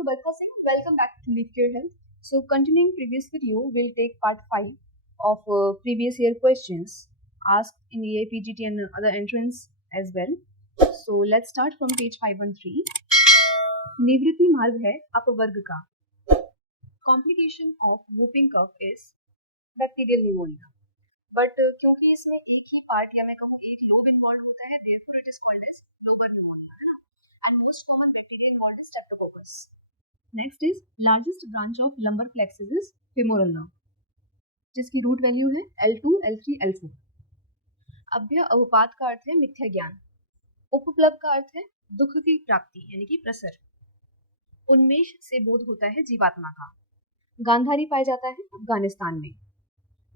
Dr. Barkha Singh. Welcome back to Live Your Health. So, continuing previous video, we'll take part 5 of previous year questions asked in EAPGT and other entrance as well. So, let's start from page 513. निवृत्ति मार्ग है अपवर्ग का. Complication of whooping cough is bacterial pneumonia. But क्योंकि इसमें एक ही part या मैं कहूँ एक लोब इन्वॉल्व होता है, therefore it is called as lobar pneumonia, है ना. And most common bacteria involved is Streptococcus. Next is largest branch of lumbar plexus is femoral nerve, जिसकी रूट वैल्यू है L2, L3, L4. अभ्य अवपात का अर्थ है मिथ्या ज्ञान. उपप्लव का अर्थ है दुख की प्राप्ति यानी कि प्रसर. उन्मेष से बोध होता है जीवात्मा का. गांधारी पाया जाता है अफगानिस्तान में.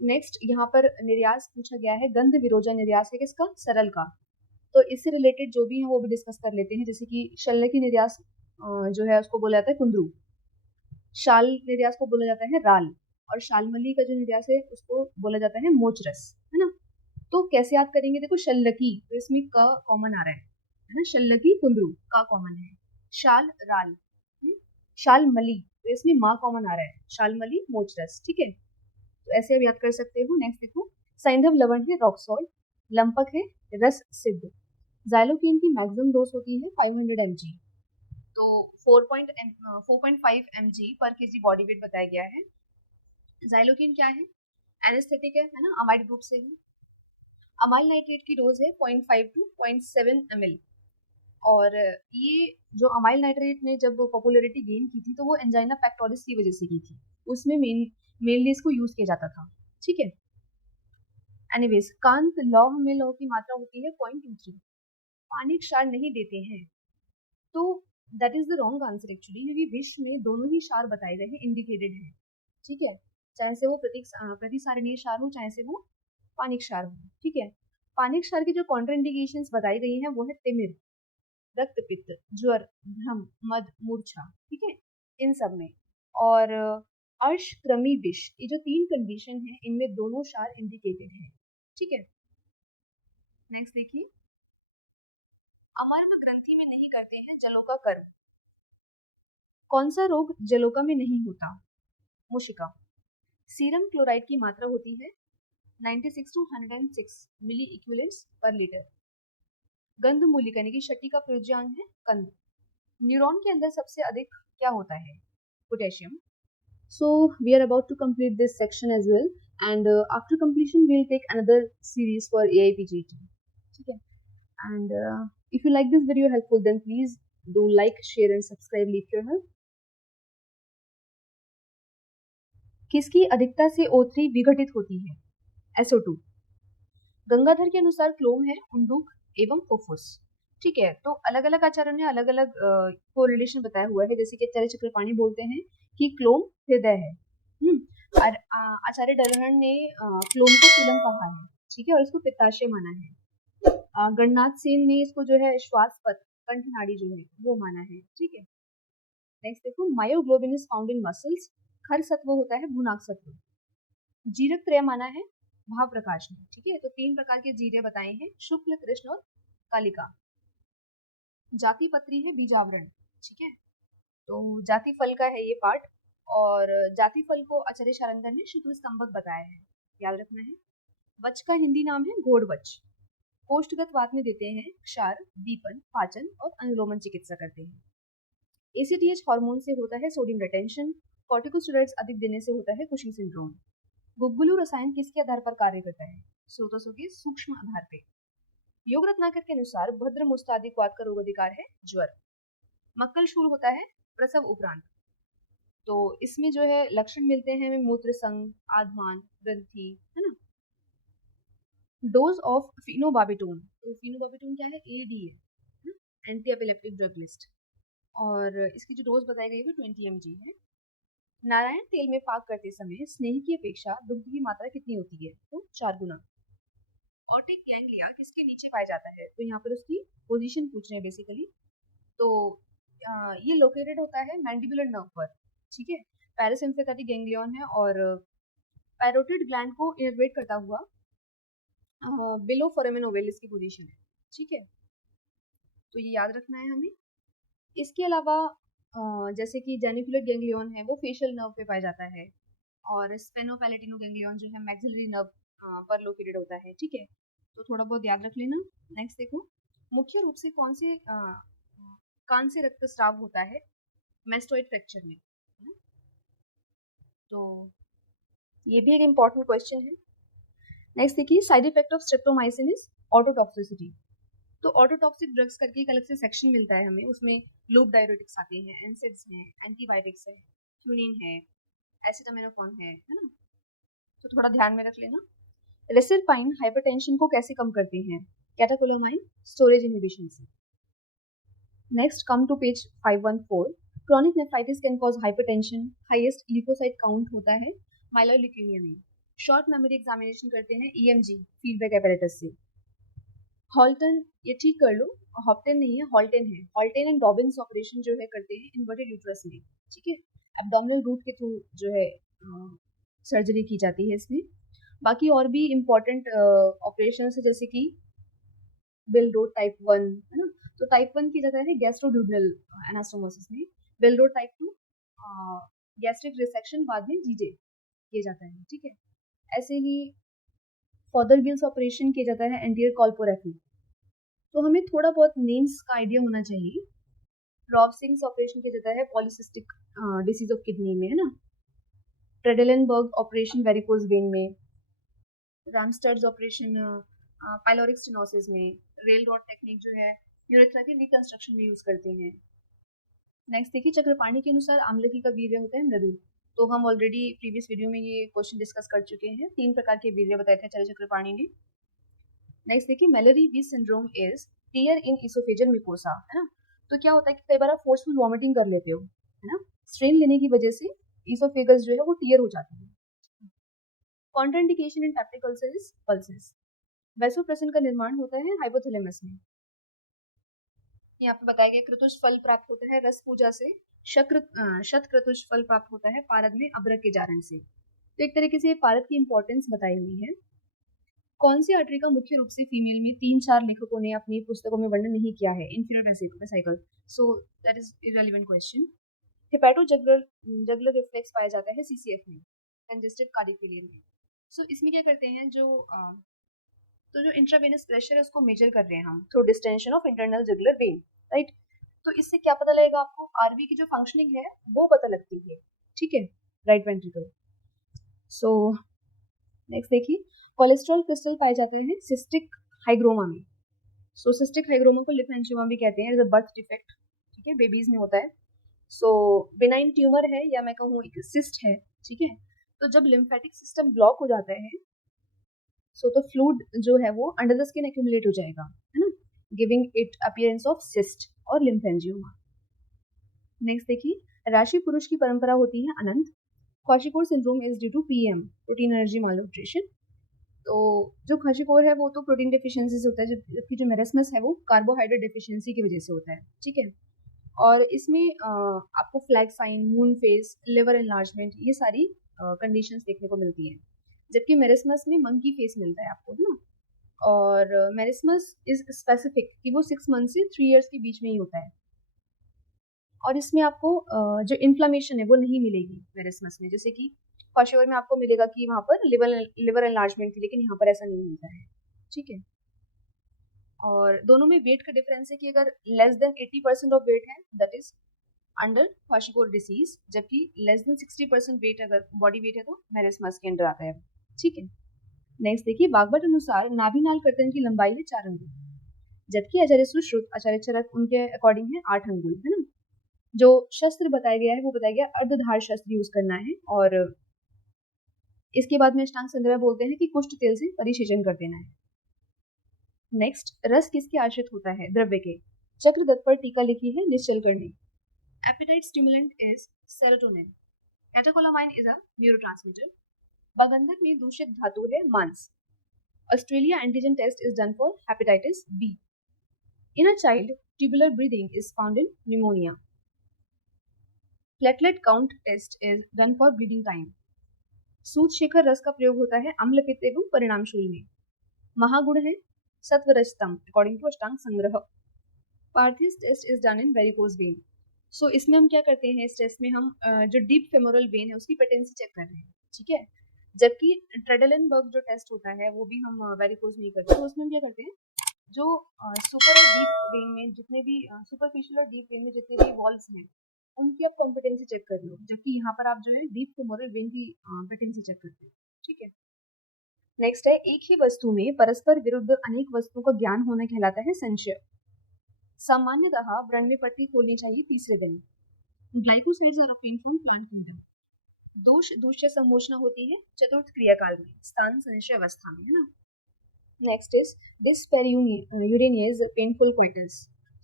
नेक्स्ट यहाँ पर निर्यास पूछा गया है. गंध विरोजा निर्यास है किसका? सरल का. तो इससे रिलेटेड जो भी है वो भी डिस्कस कर लेते हैं. जैसे कि शल्य की निर्यास जो है उसको बोला जाता है कुंद्रू. शाल निर्यास को बोला जाता है राल. और शालमली का जो निर्यास है उसको बोला जाता है मोचरस, है ना. तो कैसे याद करेंगे? देखो शल्यकी तो इसमें क कॉमन आ रहा है ना. शल्यकी कुंद्रू का कॉमन है. शाल राल. शालमली तो इसमें माँ कॉमन आ रहा है. शालमली मोचरस. ठीक है, तो ऐसे आप याद कर सकते हो. नेक्स्ट देखो, सैंधव लवण है रॉक सॉल्ट. लंपक है रस सिद्ध. ज़ाइलोकेन की मैक्सिमम डोज होती है 500 mg. तो 4.5 mg पर केजी बॉडी वेट बताया गया है. ज़ाइलोकेन क्या है? एनेस्थेटिक है ना, अमाइड ग्रुप से है. अमाइल नाइट्रेट की डोज है 0.5 to 0.7 ml. और ये जो अमाइल नाइट्रेट ने जब पॉपुलैरिटी गेन की थी तो वो एंजाइना पेक्टोरिस की वजह से की थी. उसमें मेनली इसको यूज किया जाता था. ठीक है. एनीवेज, कांत लौह में लौह की मात्रा होती है 0.23. पानी क्षार नहीं देते हैं तो that is the wrong answer actually, क्योंकि विष में दोनों ही क्षार बताए गए हैं, इंडिकेटेड है. ठीक है, चाहे से वो प्रतिसारणीय क्षार हो चाहे से वो पानी क्षार हो. ठीक है. पानी क्षार की जो कॉन्ट्राइंडिकेशंस बताई गई हैं वो है तिमिर, रक्तपित्त, ज्वर, भ्रम, मद, मूर्छा. ठीक है, इन सब में. और अर्श, क्रमी, विष, ये जो 3 कंडीशन है इनमें दोनों क्षार इंडिकेटेड है. ठीक है. नेक्स्ट देखिए, अमर्भ ग्रंथि में नहीं करते हैं जलों का कर्म. कौन सा रोग जलोका में नहीं होता? मूशिका. सीरम क्लोराइड की मात्रा होती है 96 to 106 मिली इक्विवेलेंट्स पर लीटर. गंध मूलिका यानी कि शक्ति का प्रयोज्यांग है कंद. न्यूरॉन के अंदर सबसे अधिक क्या होता है? Potassium. So we are about to complete this section as well, and after completion we'll take another series for AIPGT. Okay. And if you like this video helpful, then please do like, share and subscribe. Leave your help. किसकी अधिकता से O3 विघटित होती है? SO2. Gangadhar के अनुसार क्लोम है उंडुक एवं फुफ्फुस. ठीक है, तो अलग अलग आचार्यों ने अलग अलग कोरिलेशन बताया हुआ है. जैसे कि आचार्य चक्रपाणी बोलते हैं कि क्लोम हृदय है. और आचार्य डलहन ने क्लोम को तुलम कहा है. ठीक है, और इसको पित्ताशय माना है. गणनाथ सेन ने इसको जो है श्वास पथ, कंठ नाड़ी जो है वो माना है. ठीक है. नेक्स्ट देखो, myoglobin is found in muscles. खर सत्व होता है भूनाक सत्व. जीरक त्रय माना है भाव प्रकाश ने. ठीक है, तो 3 प्रकार के जीरे बताए हैं, शुक्ल, कृष्ण और कालिका. जाति पत्री है बीजावरण. ठीक है, तो जाति फल का है ये पार्ट. और जाति फल को आचार्य शारंगर ने शुक्ल स्तंभक बताया है, याद रखना है. वच का हिंदी नाम है घोड़वच. कोष्ठगत वात में देते हैं क्षार, दीपन, पाचन और अनुलोमन चिकित्सा करते हैं. ACTH हार्मोन से होता है सोडियम रिटेंशन. कॉर्टिकोस्टेरॉइड्स अधिक देने से होता है कुशिंग सिंड्रोम. गुग्गुलू रसायन किसके आधार पर कार्य करता है? स्रोतों के सूक्ष्म आधार पे. योग रत्नाकर के अनुसार भद्र मुस्तादिक वात का रोग अधिकार है ज्वर. मक्कल शूल होता है प्रसव उपरांत. तो इसमें जो है लक्षण मिलते हैं हमें मूत्र संग, आध्मान, ग्रंथि, है ना. Dose of phenobarbitone. तो फिनोबार्बिटोन क्या है? ADA, anti epileptic drug list. और इसकी जो डोज बताई गई है वो 20 mg है. नारायण तेल में पाक करते समय स्नेह की अपेक्षा दुग्ध की मात्रा कितनी होती है? तो 4 गुना. ऑर्टिक गैंग्लिया किसके नीचे पाया जाता है? तो यहाँ पर उसकी पोजीशन पूछ रहे हैं बेसिकली. तो ये लोकेटेड होता है मैंडिबुलर नर्व पर. ठीक है, पैरासिम्पैथेटिक गैंग्लियन है और पैरोटिड ग्लैंड को इनर्वेट करता हुआ बिलो फोरामेन ओवेलिस की पोजीशन है. ठीक है, तो ये याद रखना है हमें. इसके अलावा जैसे कि जेनिकुलर गैंग्लियन है वो फेशियल नर्व पे पाया जाता है, और स्पेनोपैलेटिनो गैंग्लियन जो है मैक्सिलरी नर्व पर लोकेटेड होता है, ठीक है। तो थोड़ा बहुत याद रख लेना। नेक्स्ट देखो, मुख्य रूप से कौन से कान से रक्तस्राव होता है मेस्टोइड फ्रैक्चर में, है ना? तो ये भी एक इम्पॉर्टेंट क्वेश्चन है। नेक्स्ट देखिए, side effect of streptomycin is ototoxicity. तो ऑटोटॉक्सिक ड्रग्स करके एक अलग से सेक्शन मिलता है हमें, उसमें लूप डायरेटिक्स आते हैं, एनसेड्स हैं, एंटीबायोटिक्स है, क्यूनिन है, एसिटामिनोफेन है ना? तो थोड़ा ध्यान में रख लेना। रेसिलपाइन हाइपरटेंशन को कैसे कम करते हैं? कैटाकोलामाइन स्टोरेज इनहिबिशन से। Next come to page 514। Chronic nephritis can cause hypertension, highest leukocyte count होता है माइलोइड ल्यूकेमिया में। शॉर्ट मेमोरी एग्जामिनेशन करते हैं ईएमजी फीडबैक एपरेटस से। हॉल्टन, ये ठीक कर लो, हॉप्टन नहीं है, हॉल्टन है। हॉल्टन एंड डॉबिन्स ऑपरेशन जो है करते हैं इन्वर्टेड यूट्रस में, ठीक है। एब्डोमिनल रूट के थ्रू जो है सर्जरी की जाती है इसमें। बाकी और भी इम्पोर्टेंट ऑपरेशन है, जैसे कि बिलरोड टाइप 1, है ना? तो टाइप 1 की जाता है गैस्ट्रोड्यूडनल एनास्टोमोसिस में। बिलरोड टाइप 2 गैस्ट्रिक रिसेक्शन, बाद में जीजे किया जाता है, ठीक है। ऐसे ही फॉदरगिल्स ऑपरेशन किया जाता है एंटीरियर कॉल्पोरेफी। तो हमें थोड़ा बहुत नेम्स का आइडिया होना चाहिए। रॉबसिंग्स ऑपरेशन किया जाता है पॉलिसिस्टिक डिसीज ऑफ किडनी में, है ना? ट्रेडेलनबर्ग ऑपरेशन वेरिकोज वेन में। रामस्टर्स ऑपरेशन पाइलोरिक स्टेनोसिस में। रेल रॉड टेक्निक जो है यूरेथ्रा के रिकंस्ट्रक्शन में यूज करते हैं। नेक्स्ट देखिए, चक्रपाणी के अनुसार आम्लकी का वीर्य होता है मृदु। तो हम ऑलरेडी प्रीवियस वीडियो में ये क्वेश्चन डिस्कस कर चुके हैं। 3 प्रकार के वीर्य बताए थे आचार्य चक्रपाणी ने। नेक्स्ट देखिए, Mallory Weiss syndrome is tear in oesophageal mucosa, है ना? तो क्या होता है कि कई बार आप फोर्सफुल वॉमिटिंग कर लेते हो, है ना? स्ट्रेन लेने की वजह से इसोफेगस जो है वो टीयर हो जाता है। Contraindication in peptic ulcer is pulses. Vasopressin का निर्माण होता है हाइपोथैलेमस में। यहाँ पे बताया गया क्रतुष फल प्राप्त होता है रस पूजा से। शत क्रतुष फल प्राप्त होता है पारद में अब्रक के जारण से। तो एक तरीके से पारद की इंपॉर्टेंस बताई हुई है। कौन सी आर्टरी का मुख्य रूप से फीमेल में 3-4 लेखकों ने अपनी पुस्तकों में वर्णन नहीं किया है? Inferior vesical. So that is irrelevant question. Hepatojugular reflex पाया जाता है सीसीएफ में, कंजेस्टिव कार्डियक फेलियर में। सो इसमें क्या करते हैं, जो इंट्रावेनस प्रेशर है उसको मेजर कर रहे हैं हम through distension of internal jugular vein, right? तो इससे क्या पता लगेगा आपको? आरवी की जो फंक्शनिंग है वो पता लगती है, ठीक है, राइट वेंट्रिकल। सो नेक्स्ट देखिए, कोलेस्ट्रॉल क्रिस्टल पाए जाते हैं सिस्टिक हाइग्रोमा में। सो सिस्टिक हाइग्रोमा को लिम्फेंजियोमा भी कहते हैं, इज अ बर्थ डिफेक्ट, ठीक है, बेबीज में होता है। सो बिनाइन ट्यूमर है, या मैं कहूँ एक सिस्ट है, ठीक है। तो जब लिम्फेटिक सिस्टम ब्लॉक हो जाता है, सो तो फ्लूइड जो है वो अंडर द स्किन एक्यूमुलेट हो जाएगा, है ना, giving it appearance of cyst और लिम्फेंजियोमा। नेक्स्ट देखिए, राशि पुरुष की परंपरा होती है अनंत। Kwashiorkor syndrome is due to PM, protein energy malnutrition. तो जो क्वाशिकोर है वो तो प्रोटीन डेफिशिएंसी से होता है, जबकि जो मेरेस्मस है वो कार्बोहाइड्रेट डेफिशिएंसी की वजह से होता है, ठीक है। और इसमें आपको flag sign, moon face, liver enlargement, ये सारी कंडीशंस देखने को मिलती हैं। जबकि मेरेस्मस में मंकी फेस मिलता है आपको, है ना? और मेरेस्मस इज स्पेसिफिक कि वो 6 मंथ से 3 इयर्स के बीच में ही होता है। और इसमें आपको जो इन्फ्लामेशन है वो नहीं मिलेगी मेरेस्मस में, जैसे कि क्वाशिकोर में आपको मिलेगा कि वहाँ पर लिवर एनलार्जमेंट थी, लेकिन यहाँ पर ऐसा नहीं मिलता है, ठीक है। और दोनों में वेट का डिफरेंस है कि अगर लेस देन 80% ऑफ वेट है दैट इज अंडर क्वाशिकोर डिसीज, जबकि लेस देन 60% वेट अगर बॉडी वेट है तो मेरेस्मस के अंडर आता है, ठीक है। नेक्स्ट देखिए, बागवट अनुसार नाभिनाल कर्तन की लंबाई है 4 अंगुल, जबकि आचार्य सुश्रुत, आचार्य चरक उनके अकॉर्डिंग है 8 अंगुल, है ना? जो शस्त्र बताया गया है वो बताया गया अर्धधार शस्त्र यूज करना है, और इसके बाद में अष्टांग संग्रह बोलते हैं कि कुष्ठ तेल से परिशेचन कर देना है। नेक्स्ट, रस किसके आश्रित होता है? द्रव्य के। चक्रदत्त पर टीका लिखी है निश्चल करनी। Appetite stimulant is serotonin. Catecholamine is a neurotransmitter. बागंधक में दूषित धातु है मांस। Australia antigen test is done for hepatitis B. In a child tubular breathing is found in pneumonia. Platelet count test is done for breathing time. सूतशेखर रस का प्रयोग होता है अम्ल पित्त एवं परिणामशूल में। महागुण है सत्वरजतम according to Ashtanga Sangraha. Perthes test is done in varicose vein. So इसमें हम क्या करते हैं, इस टेस्ट में हम जो डीप फेमोरल वेन है उसकी पेटेंसी चेक कर रहे हैं, ठीक है। जबकि ट्रेडलेनबर्ग जो टेस्ट होता है वो भी हम वेरिकोज नहीं करते, तो उसमें हम क्या करते हैं, जो सुपर और डीप वेन में जितने भी सुपरफिशियल और डीप वेन में जितने भी वॉल्स हैं उनकी आप कॉम्पिटेंसी चेक कर लो, जबकि यहाँ पर आप जो है डीप फेमोरल वेन की पेटेंसी चेक करते हैं, ठीक है। नेक्स्ट है, एक ही वस्तु में परस्पर विरुद्ध अनेक वस्तुओं का ज्ञान होना कहलाता है संशय। सामान्यतः व्रण में पट्टी खोलनी चाहिए तीसरे दिन। Glycosides are obtained from plant kingdom. दोष दूष्य समोचना होती है चतुर्थ क्रियाकाल में, स्थान संशय अवस्था में, है ना। Next is dyspareunia painful coitus.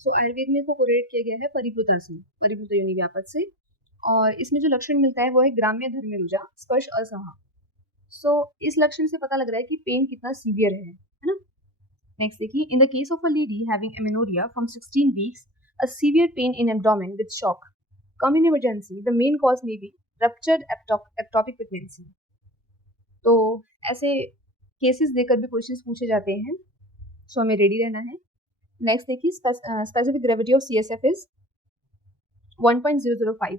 So Ayurveda में इसको कोरिलेट किया गया है परिप्लुता से, परिप्लुता योनि व्यापत से, और इसमें जो लक्षण मिलता है वो है ग्राम्य धर्म रुजा, स्पर्श असहा। सो इस लक्षण से पता लग रहा है कि पेन कितना सीवियर है ना। नेक्स्ट देखिए, in the case of a lady having amenorrhoea from 16 weeks, a severe pain in abdomen with shock, come in emergency, the main cause may be ruptured ectopic pregnancy. तो ऐसे cases देकर भी questions पूछे जाते हैं, सो हमें ready रहना है। नेक्स्ट देखिए, specific gravity of CSF is 1.005,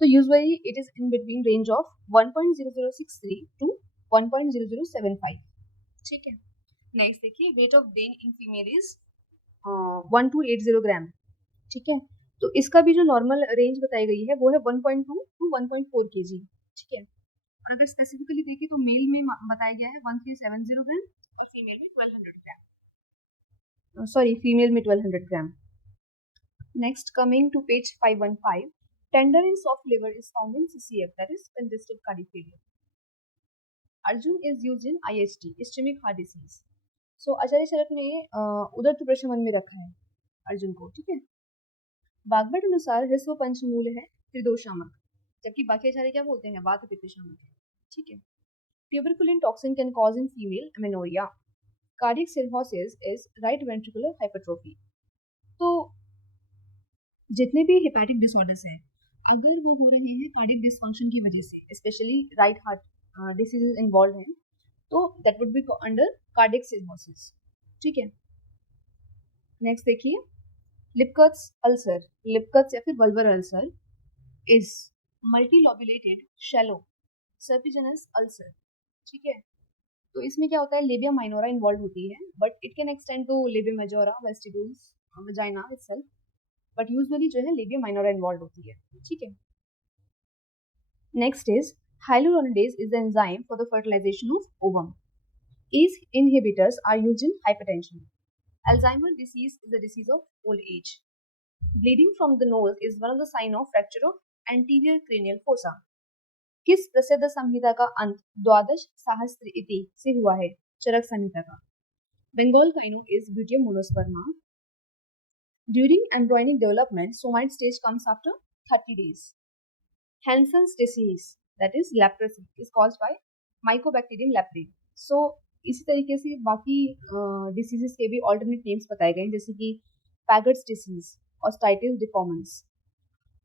तो usually it is in between range of 1.0063 to 1.0075, ठीक है। नेक्स्ट देखिए, weight of brain in female is 1280 gram, ठीक है। तो इसका भी जो नॉर्मल रेंज बताई गई है वो है 1.2 टू 1.4 kg, ठीक है। और अगर स्पेसिफिकली देखिए तो मेल में बताया गया है 1370 ग्राम और फीमेल में 1200 ग्राम, सॉरी फीमेल में 1200 ग्राम। Next coming to page 515, tender and soft liver is found in CCF, that is congestive cardiac failure. Arjuna is used in IHT, ischemic heart disease. So Acharya Charak ने उदर प्रशमन में रखा है अर्जुन को, ठीक है। बागभट अनुसार ह्रस्व पंचमूल है त्रिदोषामक, जबकि बाकी आचार्य क्या बोलते हैं, वात पित्त शामक है, ठीक है। Tuberculin toxin can cause in female amenorrhoea. Cardiac cirrhosis is right ventricular hypertrophy. तो जितने भी हेपेटिक डिसऑर्डर्स हैं अगर वो हो रहे हैं कार्डियक डिसफंक्शन की वजह से, especially right heart diseases involve हैं, तो that would be under cardiac cirrhosis, ठीक है। नेक्स्ट देखिए, लिपकट्स अल्सर, लिपकट्स या फिर vulvar ulcer is multilobulated shallow serpiginous ulcer, ठीक है। तो इसमें क्या होता है, लेबिया माइनोरा इन्वॉल्व होती है, but it can extend to labia majora, vestibules, vagina itself, but usually जो है लेबिया माइनोरा इन्वॉल्व होती है, ठीक है। Next is hyaluronidase is the enzyme for the fertilization of ovum. These inhibitors are used in hypertension. Alzheimer's disease is a disease of old age. Bleeding from the nose is one of the sign of fracture of anterior cranial fossa. किस प्रसिद्ध संहिता का अंत द्वादश सहस्त्र इति से हुआ है, चरक संहिता का। Bengal काइनो is Butyrum monosperma. During embryonic development, somite stage comes after 30 days. Hansen's disease, that is leprosy, is caused by Mycobacterium leprae. So इसी तरीके से बाकी डिसीजेस के भी ऑल्टरनेट नेम्स बताए गए हैं, जैसे कि Paget's disease, osteitis deformans,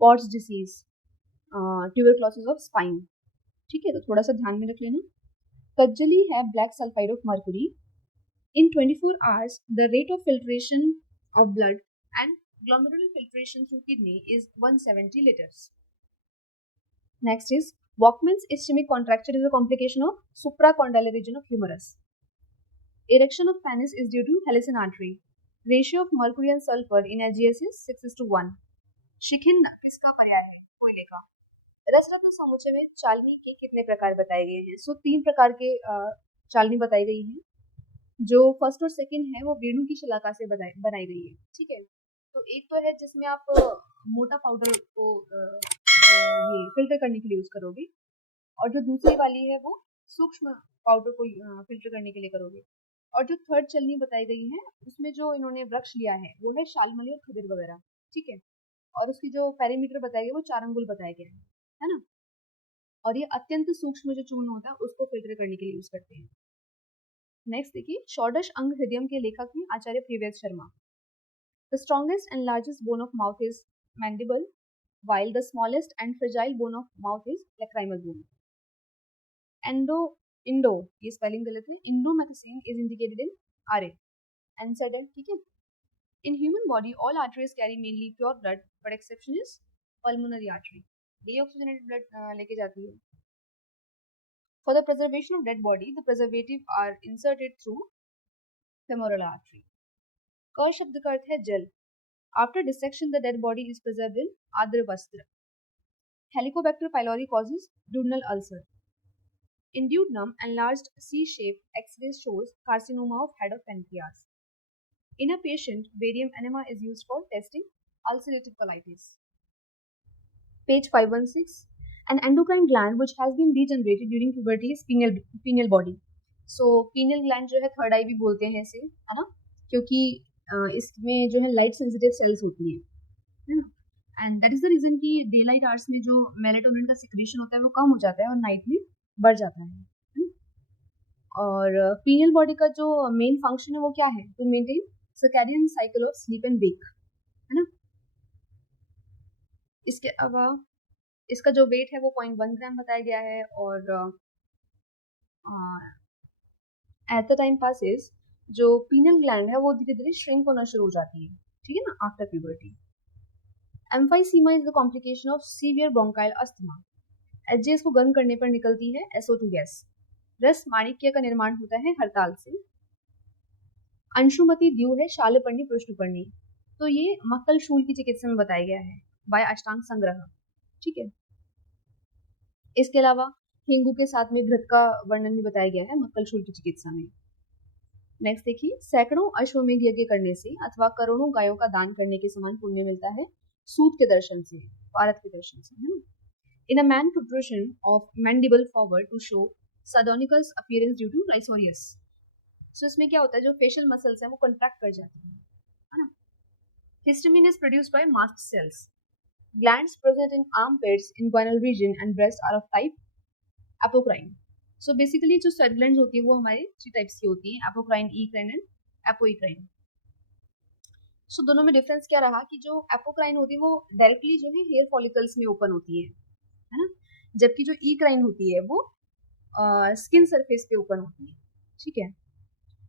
Pott's disease, tuberculosis of spine, ठीक है। तो थोड़ा सा ध्यान में रख लेना। कज्जली है black sulphide of mercury. In 24 hours the rate of filtration of blood and glomerular filtration through kidney is 170 liters. Next is Walkman's ischemic contracture is a complication of supracondylar region of humerus. Erection of penis is due to helicin artery. Ratio of mercury and sulfur in AGS is 6:1. शिखिन किसका पर्याय है, कोयले का। रसरत्न समुच्चय में चालनी के कितने प्रकार बताए गए हैं, सो 3 प्रकार के चालनी बताई गई हैं। जो फर्स्ट और सेकंड है वो वेणु की शलाका से बनाई गई है, ठीक है। तो एक तो है जिसमें आप मोटा पाउडर को ये फिल्टर करने के लिए यूज करोगे, और जो दूसरी वाली है वो सूक्ष्म पाउडर को फिल्टर करने के लिए करोगे। और जो थर्ड चलनी बताई गई है उसमें जो इन्होंने वृक्ष लिया है वो है शालमली और खदिर वगैरह, ठीक है। और उसकी जो पैरीमीटर बताया गया वो 4 अंगुल बताया गया है ना। और ये अत्यंत सूक्ष्म जो चूर्ण होता है उसको फिल्टर करने के लिए यूज करते हैं। नेक्स्ट देखिए, षोडश अंग हृदयम के लेखक हैं Acharya Privesh Sharma. The strongest and largest bone of mouth is mandible, while the smallest and fragile bone of mouth is lacrimal bone. Indo ये स्पेलिंग गलत है, इंडोमेथसिन is indicated in RA and said, ठीक है। In human body all arteries carry mainly pure blood, but exception is pulmonary artery, deoxygenated blood लेके जाती है. For the preservation of dead body, the preservative are inserted through femoral artery. क शब्द का अर्थ है जल. After dissection, the dead body is preserved in आर्द्र वस्त्र. Helicobacter pylori causes duodenal ulcer. In duodenum, enlarged C-shaped X-ray shows carcinoma of head of pancreas. In a patient, barium enema is used for testing ulcerative colitis. Page 516. An endocrine gland which has been degenerated during puberty is pineal body. So pineal gland जो है third आई भी बोलते हैं इसे, है ना, क्योंकि इसमें जो है लाइट सेंसिटिव सेल्स होती है ना, and that is the reason कि डे लाइट आवर्स में जो मेलेटोनिन का सिक्रीशन होता है वो कम हो जाता है और नाइट में बढ़ जाता है. और पीनियल बॉडी का जो मेन फंक्शन है वो क्या है, to maintain circadian cycle of sleep and wake, है ना. इसके अलावा इसका जो वेट है वो 0.1 ग्राम बताया गया है. और एट द टाइम पासिस जो पीनियल ग्लैंड है वो धीरे धीरे श्रिंक होना शुरू हो जाती है, ठीक है ना, after puberty. Emphysema is the complication of severe bronchial asthma. HGS को गर्म करने पर निकलती है SO2 गैस. रस माणिक्य का निर्माण होता है हड़ताल से. अंशुमति द्यू है शालपर्णी पृष्ठपर्णी. तो ये मक्कल शूल की चिकित्सा में बताया गया है बाय अष्टांग संग्रह, ठीक है. इसके अलावा हिंगू के साथ में घृत का वर्णन भी बताया गया है मक्कल शूल की चिकित्सा में. नेक्स्ट देखिए, सैकड़ों अश्वमेध यज्ञ करने से अथवा करोड़ों गायों का दान करने के समान पुण्य मिलता है सूत के दर्शन से, पारत के दर्शन से, है ना. In a man protrusion of mandible forward to show sardonicus appearance due to rhizorius. सो इसमें क्या होता है, जो फेशियल मसल्स हैं वो कंट्रैक्ट कर जाती हैं, है ना. Histamine is produced by mast cells. Glands present in armpits, inguinal region and breast are of type apocrine. So basically जो sweat glands होती है वो हमारे 3 टाइप्स की होती हैं, apocrine, ecrine and apoecrine. So दोनों में डिफरेंस क्या रहा कि जो apocrine होती है वो डायरेक्टली जो है हेयर फॉलिकल्स में ओपन होती है ना, जबकि जो ecrine होती है वो स्किन सरफेस पे ओपन होती है, ठीक है.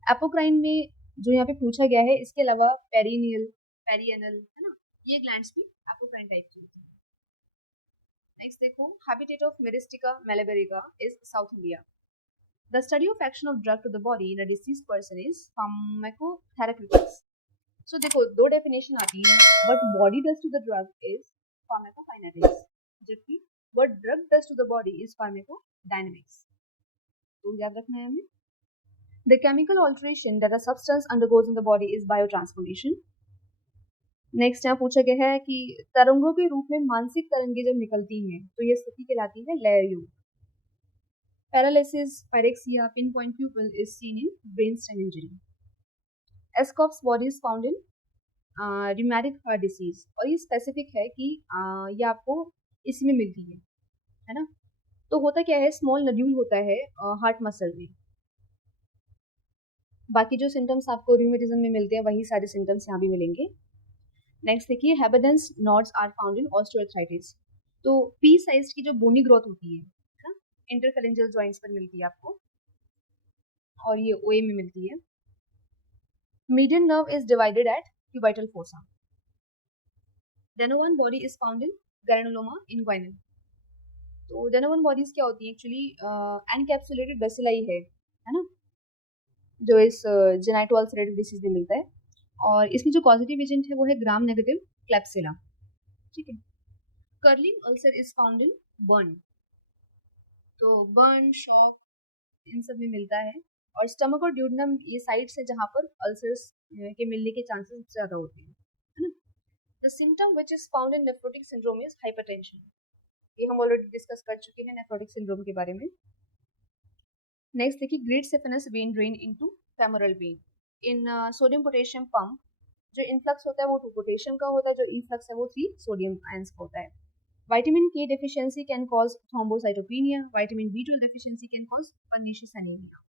एपोक्राइन में जो यहाँ पे पूछा गया है, इसके अलावा पेरिनियल, पेरिएनल, है ना, ये ग्लैंड्स भी एपोक्राइन टाइप की होती हैं. नेक्स्ट देखो, habitat of myristica malabarica is south India. The study of action of drug to the body in a diseased person is pharmacotherapeutics. So देखो दो डेफिनेशन आती है. What body does to the drug is pharmacokinetics, जबकि what drug does to the body is pharmacodynamics. तो याद रखना है हमें. The chemical alteration that a substance undergoes in the body is biotransformation. Next यहाँ पूछा गया है कि तरंगों के रूप में मानसिक तरंगें जब निकलती हैं तो ये स्थिति कहलाती है लय युग. Paralysis, pyrexia, pin point pupil is seen in brainstem injury. Aschoff's body is found in rheumatic heart disease. और ये स्पेसिफिक है कि ये आपको इसी में मिलती है ना. तो होता क्या है, स्मॉल नड्यूल होता है हार्ट मसल में. बाकी जो सिम्टम्स आपको रूमेटिज्म में मिलते हैं वही सारे सिम्टम्स यहाँ भी मिलेंगे. नेक्स्ट देखिए, Heberden's nodes are found in osteoarthritis. तो पी साइज की जो बोनी ग्रोथ होती है ना, इंटरफेरेंजियल जॉइंट्स पर मिलती है आपको, और ये ओए में मिलती है. Median nerve is divided at cubital fossa. Donovan body is found in granuloma inguinale. तो डेनोवन बॉडीज क्या होती है, एक्चुअली एनकैप्सुलेटेड बेसिलाई है ना, जो इस जेनाइटो अल्सरेटिव डिसीज में मिलता है. और इसकी जो पॉजिटिव एजेंट है वो है ग्राम नेगेटिव क्लैप्सिला, ठीक है. Curling ulcer is found in burn. तो बर्न, शॉक, इन सब में मिलता है. और स्टमक और ड्यूडेनम ये साइट्स है जहाँ पर अल्सर्स के मिलने के चांसेस सबसे ज़्यादा होते हैं, है ना. The symptom which is found in nephrotic syndrome is hypertension. ये हम ऑलरेडी डिस्कस कर चुके हैं नेफ्रोटिक सिंड्रोम के बारे में. नेक्स्ट देखिए, great सिफिनस when drain into femoral when. In sodium potassium pump जो इनफ्लक्स होता है वो 2 पोटेशियम का होता है, जो इनफ्लक्स है वो 3 सोडियम आयंस का होता है. Vitamin K deficiency can cause thrombocytopenia. Vitamin B12 deficiency can cause pernicious anaemia.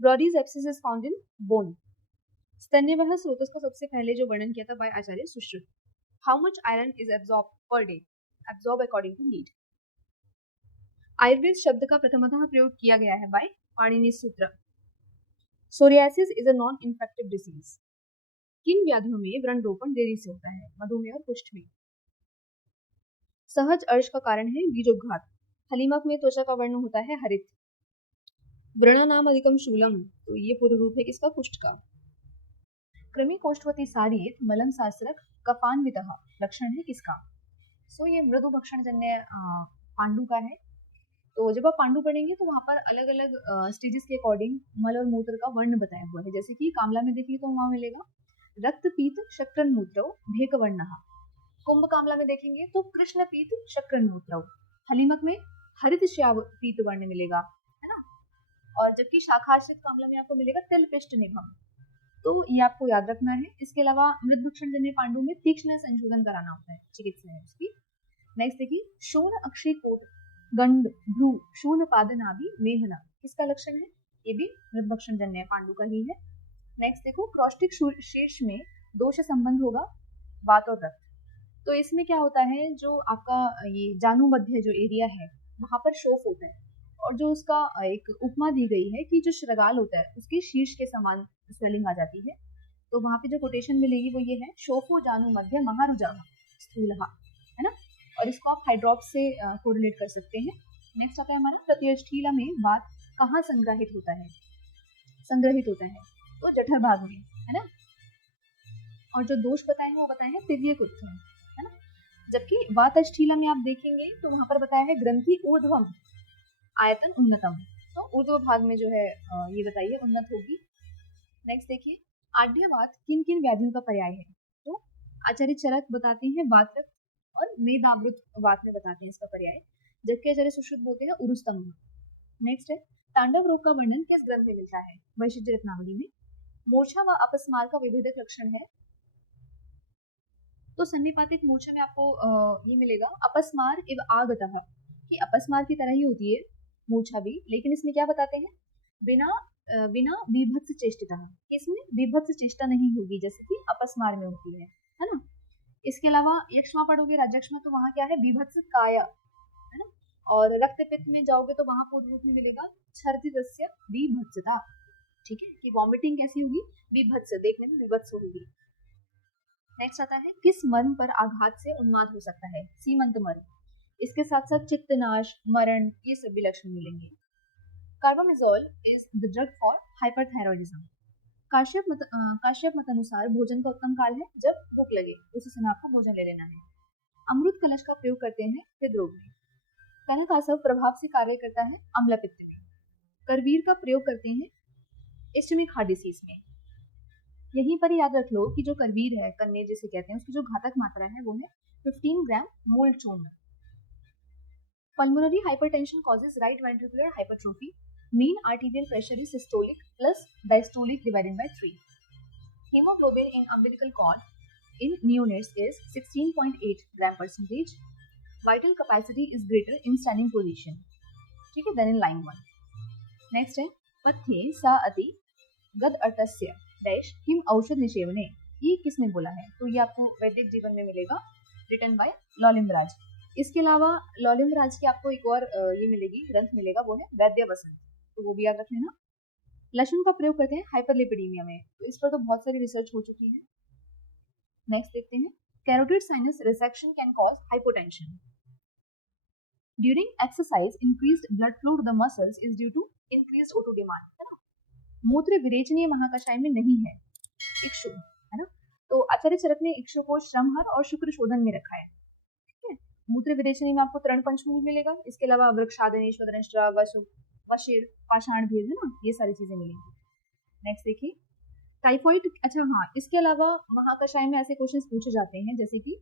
Brodie's abscess is found in bone. स्तन्यवह स्रोतस का सबसे पहले जो वर्णन किया था by Acharya Sushruta. How much iron is absorb per day? Absorb according to need. Ayurveda शब्द का प्रथमतः प्रयोग किया गया है बाय पाणिनि सूत्र. Psoriasis is a non infective disease. किन व्याधियों में व्रण रोपण देरी से होता है? मधुमेह और कुष्ठ में. सहज अर्श का कारण है बीजोपघात। हलीमक में त्वचा का वर्ण होता है हरित। व्रणानाम अधिकम शूलम, तो ये पूर्व रूप है किसका? कुष्ठ का। कृमि कोष्ठवती सारित मलम सासरक कफान्वितः, लक्षण है किसका? सो ये मृदु भक्षण जन्य पांडु का है। तो जब आप पांडु पढ़ेंगे तो वहां पर अलग अलग स्टेजेस के अकॉर्डिंग मल और मूत्र का वर्ण बताया हुआ है। जैसे कि कामला में देखिए तो वहां मिलेगा रक्त पीत शक्रन मूत्र भेक वर्ण। कुंभ कामला में देखेंगे तो कृष्ण पीत शक्रन मूत्र। हलीमक में हरित श्याव पीत वर्ण मिलेगा, है ना। और जबकि शाखाश्रित कामला में आपको मिलेगा तिल पिष्ट निभम। तो ये आपको याद रखना है। इसके अलावा मृद भक्षण जन्य पांडु में तीक्ष्ण संशोधन कराना होता है, चिकित्सा है उसकी। नेक्स्ट देखिए शून अक्षय कोट गंड भ्रू शून पादनाभि मेहना, किसका लक्षण है? ये भी मृद भक्षण जन्य पांडु का ही है। नेक्स्ट देखो क्रॉस्टिक शीर्ष में दोष संबंध होगा वात और रक्त। तो इसमें क्या होता है, जो आपका ये जानु मध्य जो एरिया है वहां पर शोफ होता है, और जो उसका एक उपमा दी गई है कि जो श्रगाल होता है उसके शीर्ष के समान स्वेलिंग आ जाती है। तो वहां पे जो कोटेशन मिलेगी वो ये है, शोफो जानु मध्य महारुजाहा स्थूलहा, है ना। और इसको आप हाइड्रॉप से कोरिलेट कर सकते हैं। नेक्स्ट आता है हमारा प्रत्यष्ठीला में वात कहाँ संग्रहित होता है? संग्रहित होता है तो जठर भाग में, है ना। और जो दोष बताए हैं वो बताए हैं तिर्यक उत्थम, है ना। जबकि वातष्ठीला में आप देखेंगे तो वहां पर बताया है ग्रंथि ऊर्ध्वम आयतन उन्नतम, तो ऊर्ध्व भाग में जो है ये बताइए उन्नत होगी। नेक्स्ट देखिए आड्यवात किन किन व्याधियों का पर्याय है? तो आचार्य चरक बताते हैं वातरक्त और मेदावृत वात में बताते हैं इसका पर्याय, जबकि आचार्य सुश्रुत बोलते हैं उरुस्तंभ। नेक्स्ट है तांडव रोग का वर्णन किस ग्रंथ में मिलता है? वैशिष्ट्य रत्नावली में। मूर्छा व अपस्मार का विभेदक लक्षण है, तो सन्निपातिक मूर्छा में आपको ये मिलेगा अपस्मार इव आगतः, कि अपस्मार की तरह ही होती है मूर्छा भी, लेकिन इसमें क्या बताते हैं? बिना बीभत्स चेष्टिता, इसमें बीभत्स चेष्टा नहीं होगी जैसे कि अपस्मार में होती है ना। इसके अलावा यक्ष्मा पढ़ोगे राजक्ष्मा तो वहां क्या है? बीभत्स काया, है ना। और रक्त पित्त में जाओगे तो वहां पूर्व रूप में मिलेगा छर्दितस्य बीभत्सता, ठीक है, कि वॉमिटिंग कैसी होगी? बीभत्स, देखने में बीभत्स होगी। नेक्स्ट आता है किस मर्म पर आघात से उन्माद हो सकता है? सीमंत मर्म। इसके साथ साथ चित्तनाश, मरण, ये सभी लक्षण मिलेंगे। Carbimazole is the drug for hyperthyroidism. Kashyapa मत अनुसार भोजन का उत्तम काल है जब भूख लगे, उसी समय आपको भोजन ले लेना है। अमृत कलश का प्रयोग करते हैं हृदरोग में। कनकासव प्रभाव से कार्य करता है अम्लपित्त में। करवीर का प्रयोग करते हैं इस्टमिक हार्ट डिसीज में। यहीं पर याद रख लो कि जो करवीर है, कन्ने जिसे कहते हैं, उसकी जो घातक मात्रा है वो है 15 ग्राम मोल चूर्ण। Pulmonary hypertension causes right ventricular hypertrophy. Mean arterial pressure is systolic plus diastolic divided by 3। Haemoglobin in umbilical cord in neonates is 16.8 gram percentage. Vital capacity is greater in standing position, ठीक है, than in lying one. Next है पथ्ये सा अति गद अर्थस्य dash किम औषध निषेवने, ये किसने बोला है? तो ये आपको वैदिक जीवन में मिलेगा, रिटन बाय लॉलिम्बराज। इसके अलावा लॉलिम्बराज की आपको एक और ये मिलेगी, ग्रंथ मिलेगा, वो है वैद्य वसंत, तो वो भी याद रख लेना। लहसुन का प्रयोग करते हैं हाइपरलिपिडीमिया में, तो इस पर तो बहुत सारी रिसर्च हो चुकी है। नेक्स्ट देखते हैं carotid sinus resection can cause hypotension. During exercise increased blood flow to the muscles is due to increased O2 demand, है ना। मूत्र विरेचनीय महाकषाय में नहीं है इक्षु, है ना। तो आचार्य चरक ने इक्षु को श्रमहर और शुक्र शोधन में रखा है, ठीक है। मूत्र विरेचनीय में आपको तृण पंचमूल मिलेगा, इसके अलावा वृक्षादनेश्वरंष्ट्रा वशिर पाषाण भी, है ना, ये सारी चीजें मिलेंगी। नेक्स्ट देखिए टाइफॉइड, अच्छा हाँ, इसके अलावा महाकषाय में ऐसे क्वेश्चंस पूछे जाते हैं जैसे कि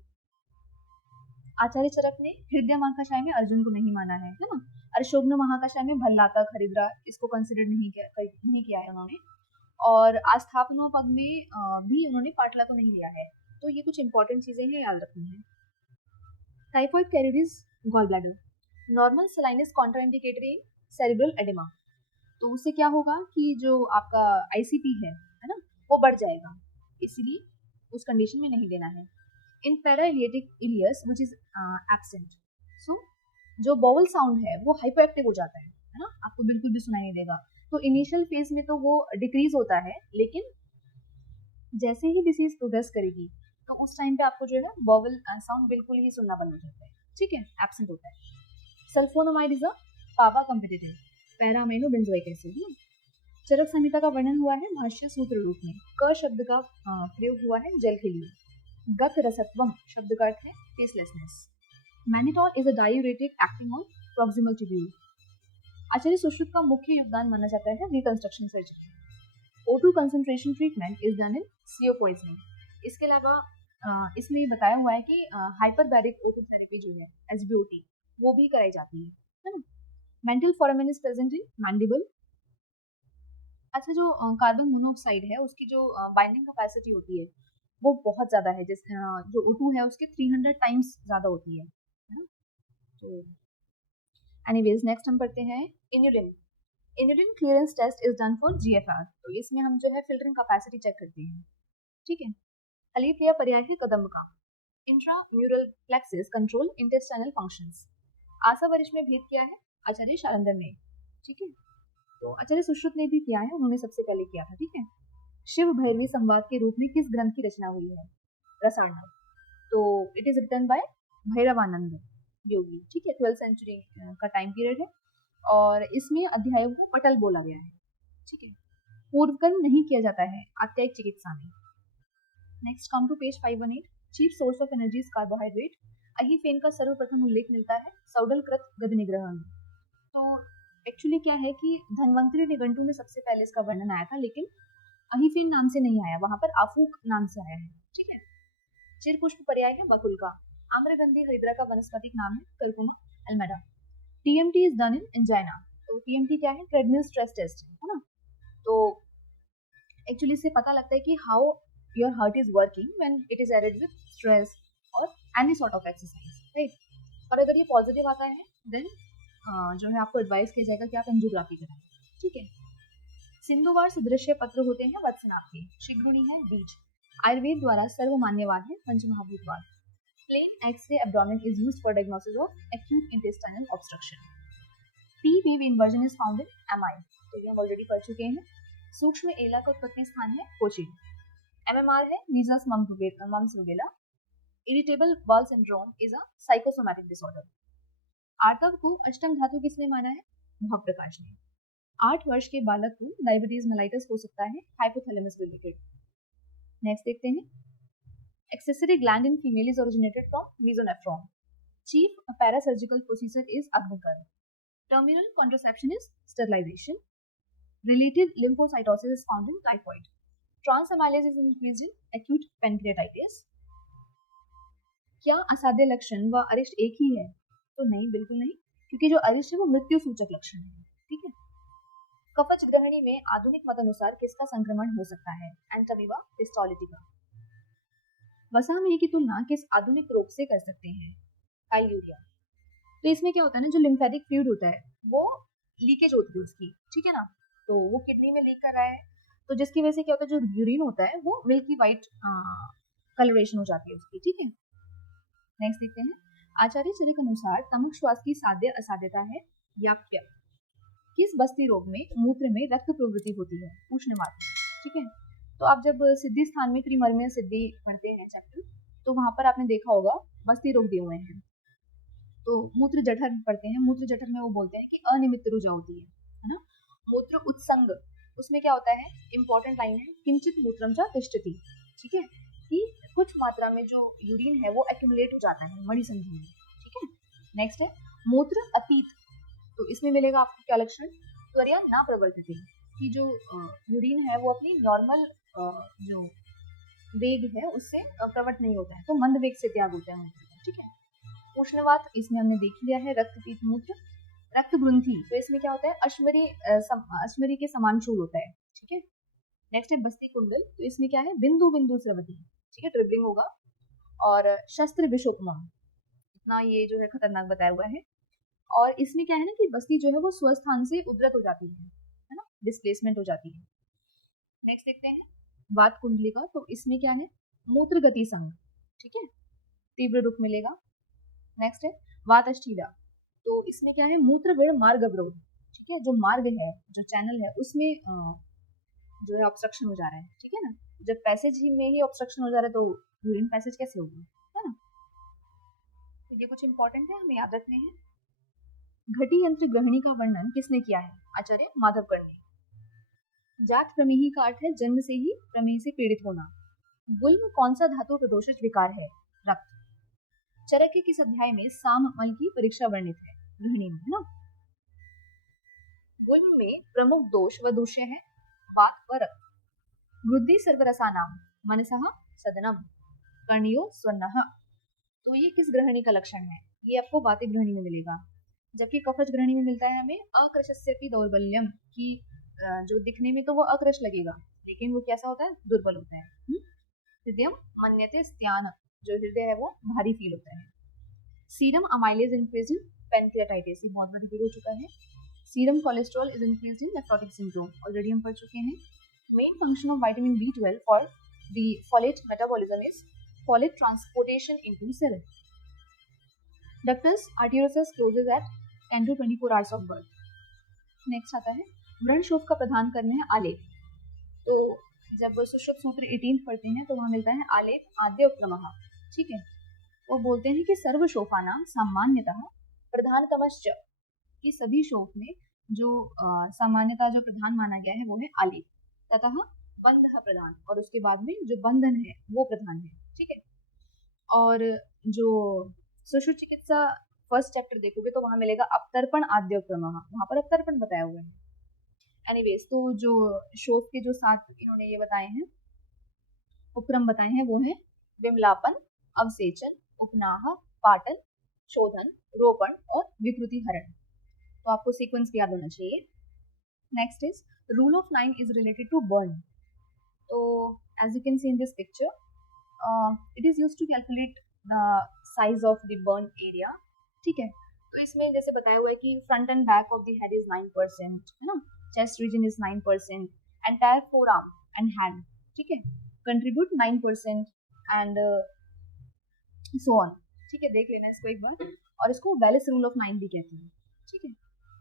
आचार्य चरक ने हृदय महाकषाय में अर्जुन को नहीं माना है ना। अर्शोग्न महाकषाय में भल्लाता खरीदरा इसको कंसिडर नहीं किया है उन्होंने। और आस्थापनोपद में भी उन्होंने पाटला को नहीं लिया है। तो ये कुछ इंपॉर्टेंट चीजें हैं, याद रखनी है। Typhoid carriers gall bladder. Normal saline is contraindicated cerebral oedema, तो उससे क्या होगा कि जो आपका ICP है ना, वो बढ़ जाएगा, इसीलिए उस कंडीशन में नहीं देना है। इन पैराइलिएटिक इलियस व्हिच इज एब्सेंट, सो जो बॉवल साउंड है वो हाइपर एक्टिव हो जाता है ना, आपको बिल्कुल भी सुनाई नहीं देगा। तो इनिशियल फेज में तो वो डिक्रीज होता है, लेकिन जैसे ही डिसीज प्रोग्रेस करेगी तो उस टाइम पे आपको जो है बॉवल साउंड बिल्कुल ही सुनना बंद हो जाता है, ठीक है, एब्सेंट होता है। Sulphonamide is a PABA competitive para amino benzoic acid. Charaka Samhita का वर्णन हुआ है भाष्य सूत्र रूप में। क शब्द का प्रयोग हुआ है जल के लिए। गत रसत्वम शब्द का अर्थ है tastelessness. Mannitol is a diuretic acting on proximal tubule. Acharya Sushruta का मुख्य योगदान माना जाता है reconstruction surgery. O2 concentration treatment is done in CO poisoning. इसके अलावा इसमें बताया हुआ है कि हाइपरबैरिक O2 थेरेपी जो है SBOT वो भी कराई जाती है ना। Mental foramen is present in mandible. अच्छा, जो कार्बन मोनोऑक्साइड है उसकी जो बाइंडिंग कैपेसिटी होती है वो बहुत ज़्यादा है, जैसे जो O2 है उसके 300 टाइम्स ज़्यादा होती है ना? तो एनीवेज नेक्स्ट हम पढ़ते हैं inulin. Inulin clearance test is done for GFR। तो इसमें हम जो है फिल्टरिंग कैपेसिटी चेक करते हैं, ठीक है। अलीप्रिया पर्याय है कदम्ब का। Intramural plexus control intestinal functions. आशा वरिष्ठ में भेद किया है आचार्य शारंदर ने, ठीक है। तो आचार्य सुश्रुत ने भी किया है, उन्होंने सबसे पहले किया था, ठीक है। शिव भैरवी संवाद के रूप में किस ग्रंथ की रचना हुई है? रसार्णव। तो it is written by Bhairavananda Yogi, ठीक है। 12th सेंचुरी का टाइम पीरियड है और इसमें अध्यायों को पटल बोला गया है, ठीक है। पूर्वकर्म नहीं किया जाता है आत्यायिक चिकित्सा में। Next come to page 518। Chief source of energy is carbohydrate. अहीफेन का सर्वप्रथम उल्लेख मिलता है सौडलकृत गद निग्रह में। तो एक्चुअली क्या है कि धन्वंतरी निघंटु में सबसे पहले इसका वर्णन आया था, लेकिन अहीफेन नाम से नहीं आया, वहां पर आफूक नाम से आया है, ठीक है। चिरपुष्प पर्याय है बकुल का। आम्रगंधी हरिद्रा का वनस्पतिक नाम है कर्कुमा अल्मेडा। TMT is done in angina. तो TMT क्या है? ट्रेडमिल स्ट्रेस टेस्ट है ना। तो एक्चुअली इससे पता लगता है कि how your heart is working when it is added with stress और any sort of exercise, right. और अगर ये पॉजिटिव आता है देन जो है आपको एडवाइस किया जाएगा कि आप एंजियोग्राफी कराएं, ठीक है। सिंधुवार सदृश्य पत्र होते हैं वत्सनाभ के। शिग्रुणी है बीज। आयुर्वेद द्वारा सर्वमान्यवाद है पंचमहाभूतवाद। Plain x-ray abdomen is used for diagnosis of acute intestinal obstruction. P wave inversion is found in MI। तो ये हम ऑलरेडी पढ़ चुके हैं। सूक्ष्म एला का उत्पत्ति स्थान है कोचिन। MMR है measles mumps rubella. Irritable bowel syndrome is a psychosomatic disorder. आर्तव को अष्टम धातु किसने माना है? भाव प्रकाश ने। 8 वर्ष के बालक को डायबिटीज मेलाइटस हो सकता है हाइपोथैलेमस रिलेटेड। नेक्स्ट देखते हैं accessory gland in female is originated from mesonephron. Chief parasurgical procedure is agnikarma. Terminal contraception is sterilization. Related lymphocytosis is found in typhoid. Transamylase is increased in acute pancreatitis. क्या असाध्य लक्षण व अरिष्ट एक ही है? तो नहीं, बिल्कुल नहीं, क्योंकि जो अरिष्ट है वो मृत्यु सूचक लक्षण है, ठीक है। कवच ग्रहणी में आधुनिक मत अनुसार किसका संक्रमण हो सकता है? Entamoeba histolytica. वसा में की तुलना किस आधुनिक रोग से कर सकते हैं? काइल्यूरिया। तो इसमें क्या होता है ना, जो लिम्फेटिक फ्लूइड होता है वो लीकेज होती है उसकी, ठीक है ना। तो वो किडनी में लीक कर रहा है, तो जिसकी वजह से क्या होता है, जो यूरिन होता है वो मिल्की वाइट कलरेशन हो जाती है उसकी, ठीक है। नेक्स्ट देखते हैं आचार्य चरित के अनुसार तमक श्वास की साध्य असाध्यता है याप्य। किस बस्ती रोग में मूत्र में रक्त प्रवृत्ति होती है? उष्णवात, ठीक है। तो आप जब सिद्धि स्थान में त्रिमर्म्य सिद्धि पढ़ते हैं चैप्टर, तो वहां पर आपने देखा होगा बस्ती रोग दिए हुए हैं। तो मूत्र जठर पढ़ते हैं, मूत्र जठर में वो बोलते हैं कि अनियमित रुजा होती है ना। मूत्र उत्संग, उसमें क्या होता है, इंपॉर्टेंट लाइन है किंचित मूत्रम च तिष्ठति, ठीक है, कि कुछ मात्रा में जो यूरिन है वो एक्यूमुलेट हो जाता है मणि संधि में, ठीक है। नेक्स्ट है मूत्र अतीत। तो इसमें मिलेगा आपको क्या लक्षण? त्वरया ना प्रवर्तते, कि जो यूरिन है वो अपनी नॉर्मल जो वेग है उससे प्रवृत्त नहीं होता है, तो मंद वेग से त्याग होता है मूत्र, ठीक है। उष्णवात इसमें हमने देख लिया है। रक्तपीत मूत्र। रक्त ग्रंथि, तो इसमें क्या होता है, अश्मरी के समान शूल होता है, ठीक है। नेक्स्ट है बस्ती कुंडल, तो इसमें क्या है, बिंदु बिंदु स्रवती, ठीक है, ट्रिबलिंग होगा। और शस्त्र विषोत्तमम, इतना ये जो है खतरनाक बताया हुआ है। और इसमें क्या है ना कि बस्ती जो है वो स्वस्थान से उद्धृत हो जाती है ना, डिस्प्लेसमेंट हो जाती है। नेक्स्ट देखते हैं वात कुंडली का, तो इसमें क्या है, मूत्र गति संग, ठीक है, तीव्र रुख मिलेगा। नेक्स्ट है वात अष्टीला, तो इसमें क्या है, मूत्र वेड़ मार्ग अवरोध, ठीक है, जो मार्ग है, जो चैनल है उसमें जो है ऑब्स्ट्रक्शन हो जा रहा है, ठीक है ना। जब पैसेज ही में ही ऑब्स्ट्रक्शन हो जा रहा है तो यूरिन पैसेज कैसे होगी, है ना। ये कुछ इंपॉर्टेंट है, हमें याद रखने हैं। घटी यंत्र ग्रहणी का वर्णन किसने किया है? आचार्य माधवकर ने। जात प्रमेही का अर्थ है जन्म से ही प्रमेह से पीड़ित होना। गुल्म कौन सा धातु प्रदोषित विकार है? रक्त। चरक के किस अध्याय में साम मल की परीक्षा वर्णित है? गृहिणी में, है ना। गुल्म में प्रमुख दोष व दूष्य है वात व रक्त। वृद्धि सर्वरसानाम मनसः सदनम कर्णयो स्वनः। तो ये किस ग्रहणी का लक्षण है? ये आपको वातिक ग्रहणी में मिलेगा। जबकि कफज ग्रहणी में मिलता है हमें अकृशस्यपि दौर्बल्यम, की जो दिखने में तो वो अकृश लगेगा लेकिन वो कैसा होता है? दुर्बल होता है। हृदयम मन्यते स्त्यान, जो हृदय है वो भारी फील होता है। Serum amylase increase in pancreatitis, ये बहुत बार हो चुका है। Serum cholesterol is increase in nephrotic syndrome, already हम पढ़ चुके हैं। Main function of vitamin B12 for the folate metabolism is folate transportation into cell. Ductus arteriosus closes at 10 to 24 hours of birth. Next आता है व्रण शोफ का प्रदान करने हैं आलेख। तो जब सुश्रुत सूत्र 18 पढ़ते हैं तो वहां मिलता है आलेख आद्य उपक्रमः, ठीक है। वो बोलते हैं कि सर्वशोफानां सामान्यतः प्रधानतमश्च, कि सभी शोफ में जो सामान्यतः जो प्रधान माना गया है वो है आलेख, ततः बंधः प्रधान, और उसके बाद में जो बंधन है वो प्रधान है, ठीक है। और जो सुश्रुत चिकित्सा फर्स्ट चैप्टर देखोगे तो वहां मिलेगा अपतर्पण आद्य उपक्रमः, वहां पर अपतर्पण बताया हुआ है। एनीवेज, तो जो शोफ के जो 7 इन्होंने ये बताए हैं उपक्रम बताए हैं वो है विमलापन, अवसेचन, उपनाह, पाटन, शोधन, रोपण और विकृति हरण। तो आपको सीक्वेंस भी याद होना चाहिए। Next is rule of 9 is related to burn. तो as you can see in this picture, it is used to calculate the size of the burn area, ठीक है। तो इसमें जैसे बताया हुआ है कि front and back of the head is 9%, है ना, chest region is 9%, entire forearm and hand, ठीक है, कंट्रीब्यूट 9% एंड सो ऑन, ठीक है। देख लेना इसको एक बार, और इसको वेलिस रूल ऑफ 9 भी कहते हैं, ठीक है।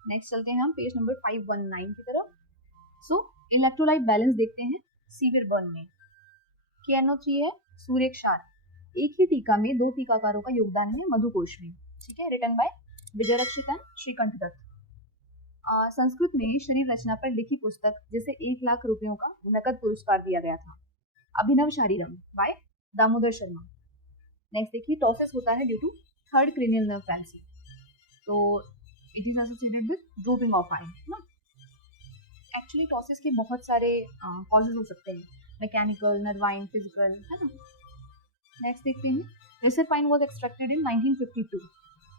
नेक्स्ट चलते हैं हम पेज नंबर 519 की तरफ। सो इलेक्ट्रोलाइट बैलेंस देखते हैं सीवियर बर्न में। KNO3 है सूर्य क्षार। एक ही टीका में 2 टीकाकारों का योगदान है मधुकोश में, ठीक है। Written by Vijay Rakshit and Shrikantha Datta. Sanskrit में शरीर रचना पर लिखी पुस्तक जिसे 1 लाख रुपयों का नकद पुरस्कार दिया गया था, अभिनव शारीरम बाय दामोदर शर्मा। नेक्स्ट देखिए, टॉसिस होता है due to third cranial nerve palsy. तो it is associated with drooping of eye ना। एक्चुअली टॉसिस के बहुत सारे कॉजेज हो सकते हैं, मैकेनिकल, नर्वाइन, फिजिकल, है ना। नेक्स्ट देखते हैं, रेसरपाइन वाज एक्सट्रैक्टेड इन 1952,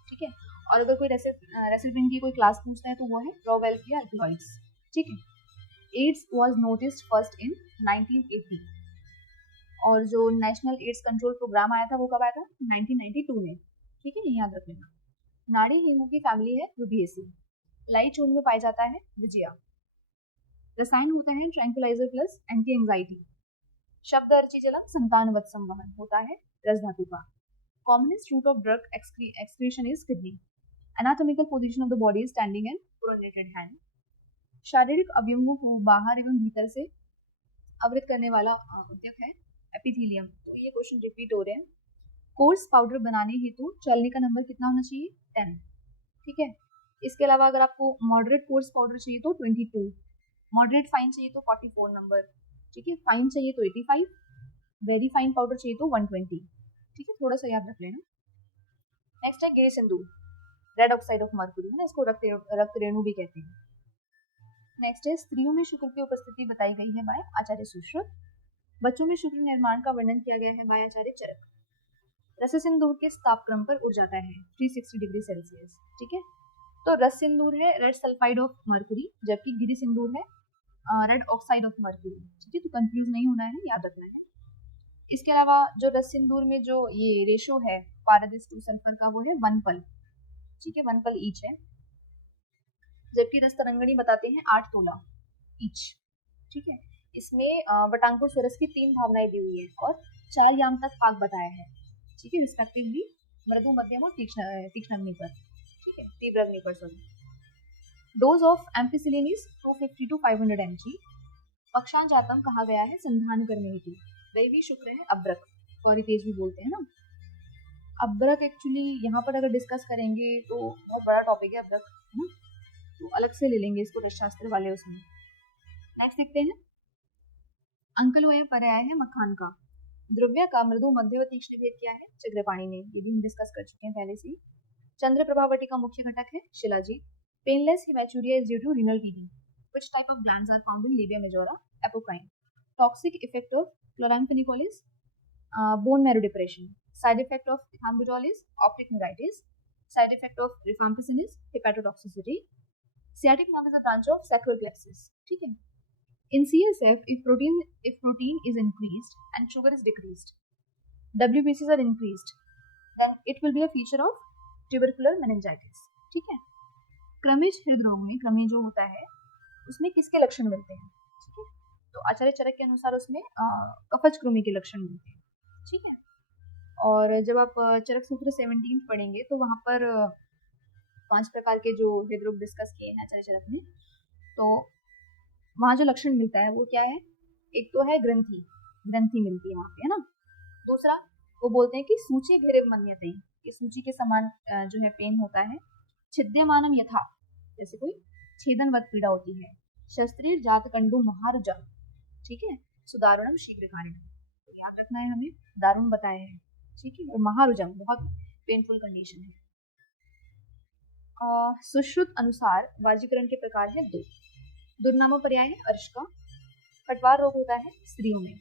ठीक है। और अगर कोई रेसरपाइन की कोई क्लास पूछता है तो वो है प्रोवेल्फिया अल्कलॉइड्स, ठीक है। AIDS was noticed first in 1980, और जो नेशनल एड्स कंट्रोल प्रोग्राम आया था वो कब आया था? 1992 में, ठीक है, ये याद रख लेना। नाड़ी हेमू की फैमिली है रुबिएसी। लाइट चूर्ण में पाया जाता है विजया। रसायन होता है ट्रैंकुलाइजर प्लस एंटी एंजाइटी। शब्द अर्ची जलन संतानवत संवहन होता है रस धातु का। Commonest route of drug excretion is kidney. Anatomical position of the body is standing and pronated hand. शारीरिक अवयवों को बाहर एवं भीतर से आवृत करने वाला उद्यक है एपिथेलियम। तो ये क्वेश्चन रिपीट हो रहे हैं। कोर्स पाउडर बनाने हेतु चलने का नंबर कितना होना चाहिए? 10, ठीक है। इसके अलावा अगर आपको मॉडरेट कोर्स पाउडर चाहिए तो 22, मॉडरेट फाइन चाहिए तो 44 नंबर, ठीक है। फाइन चाहिए तो 85, वेरी फाइन पाउडर चाहिए तो 120, ठीक है, थोड़ा सा याद रख लेना। नेक्स्ट है गिरि सिंदूर, रेड ऑक्साइड ऑफ मर्क्यूरी, है ना, इसको रक्त रेणु भी कहते हैं। नेक्स्ट है स्त्रियों में शुक्र की उपस्थिति बताई गई है बाय आचार्य सुश्रुत। बच्चों में शुक्र निर्माण का वर्णन किया गया है बाय आचार्य चरक। रस सिंदूर किस तापक्रम पर उड़ जाता है? 360 डिग्री सेल्सियस, ठीक है। तो रस सिंदूर है रेड सल्फाइड ऑफ मर्क्यूरी, जबकि गिरि सिंदूर है रेड ऑक्साइड ऑफ मर्क्यूरी, ठीक है। तो कंफ्यूज नहीं होना है, याद रखना है। इसके अलावा जो रस सिंदूर में जो ये रेशो है पारदिस टू सल्फर का वो है 1 पल, ठीक है, 1 पल ईच है। जबकि रस तरंगणी बताते हैं 8 तोला ईच, ठीक है। इसमें वटांकुर स्वरस की 3 भावनाएं दी हुई है और 4 याम तक पाक बताया है, ठीक है, रिस्पेक्टिवली मृदु, मध्यम और तीक्ष्ण अग्नि पर, ठीक है, तीव्र अग्नि पर, sorry. Dose of ampicillin is 250 to 500 mg। पक्षांजातम कहा गया है संधान करने हेतु। दैवी शुक्र है अब्रक, गौरी तेज भी बोलते हैं ना। अब्रक एक्चुअली यहाँ पर अगर डिस्कस करेंगे तो बहुत बड़ा टॉपिक है अब्रक, है ना, तो अलग से ले लेंगे इसको रसशास्त्र वाले उसमें। नेक्स्ट देखते हैं, अंकलोय पर्याय है मखान का। द्रव्य का मृदु मध्य व तीक्ष्ण भेद क्या है? चक्रपाणि ने, ये भी हम डिस्कस कर चुके हैं पहले से। चंद्र प्रभावटी का मुख्य घटक है shilajit. Painless haematuria is due to renal TB. Which type of glands are found in labia majora? Apocrine. Toxic effect of chloramphenicol is bone marrow depression. Side effect of ethambutol is optic neuritis. Side effect of rifampicin is hepatotoxicity. Sciatic nerve is a branch of sacral plexus. ठीक है. In CSF, if protein is increased and sugar is decreased, WBCs are increased, then it will be a feature of tubercular meningitis. ठीक है. क्रमिज हृदरोग में क्रमी जो होता है उसमें किसके लक्षण मिलते हैं? ठीक है. तो आचार्य चरक के अनुसार उसमें कफज कृमि के लक्षण मिलते हैं। ठीक है। और जब आप चरक सूत्र 17 पढ़ेंगे तो वहाँ पर 5 प्रकार के जो हृदरोग डिस्कस किए हैं आचार्य चरक में, तो वहाँ जो लक्षण मिलता है वो क्या है? एक तो है ग्रंथि, ग्रंथि मिलती है वहाँ पे, है ना। दूसरा वो बोलते हैं कि सूची घिरिव मन्यते, कि सूची के समान जो है पेन होता है। छिद्यमानम यथा, जैसे कोई छेदनवत पीड़ा होती है। शस्त्रीर जात कंडु महारुजा, ठीक है। सुदारुणम शीघ्र कारिणम, तो याद रखना है हमें, दारुण बताया है, ठीक है। और महारुजम बहुत पेनफुल कंडीशन है। सुश्रुत अनुसार वाजीकरण के प्रकार है 2। दुर्नाम पर्याय है अर्श का। पटवार रोग होता है स्त्रियों में।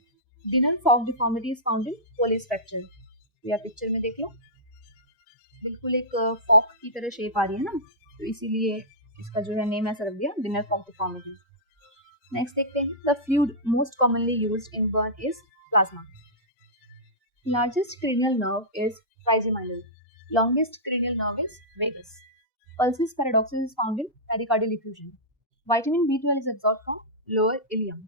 Dinner fork deformity is found in Colles fracture, तो या पिक्चर में देख लो, बिल्कुल एक फॉक की तरह शेप आ रही है ना, तो इसीलिए इसका जो है नेम ऐसा रख दिया, डिनर फॉक डिफॉर्मिटी। नेक्स्ट देखते हैं, the fluid most commonly used in burn is plasma. Largest cranial nerve is trigeminal, longest cranial nerve is vagus. Pulsus paradoxus is found in pericardial effusion. Vitamin B12 is absorbed from lower ileum.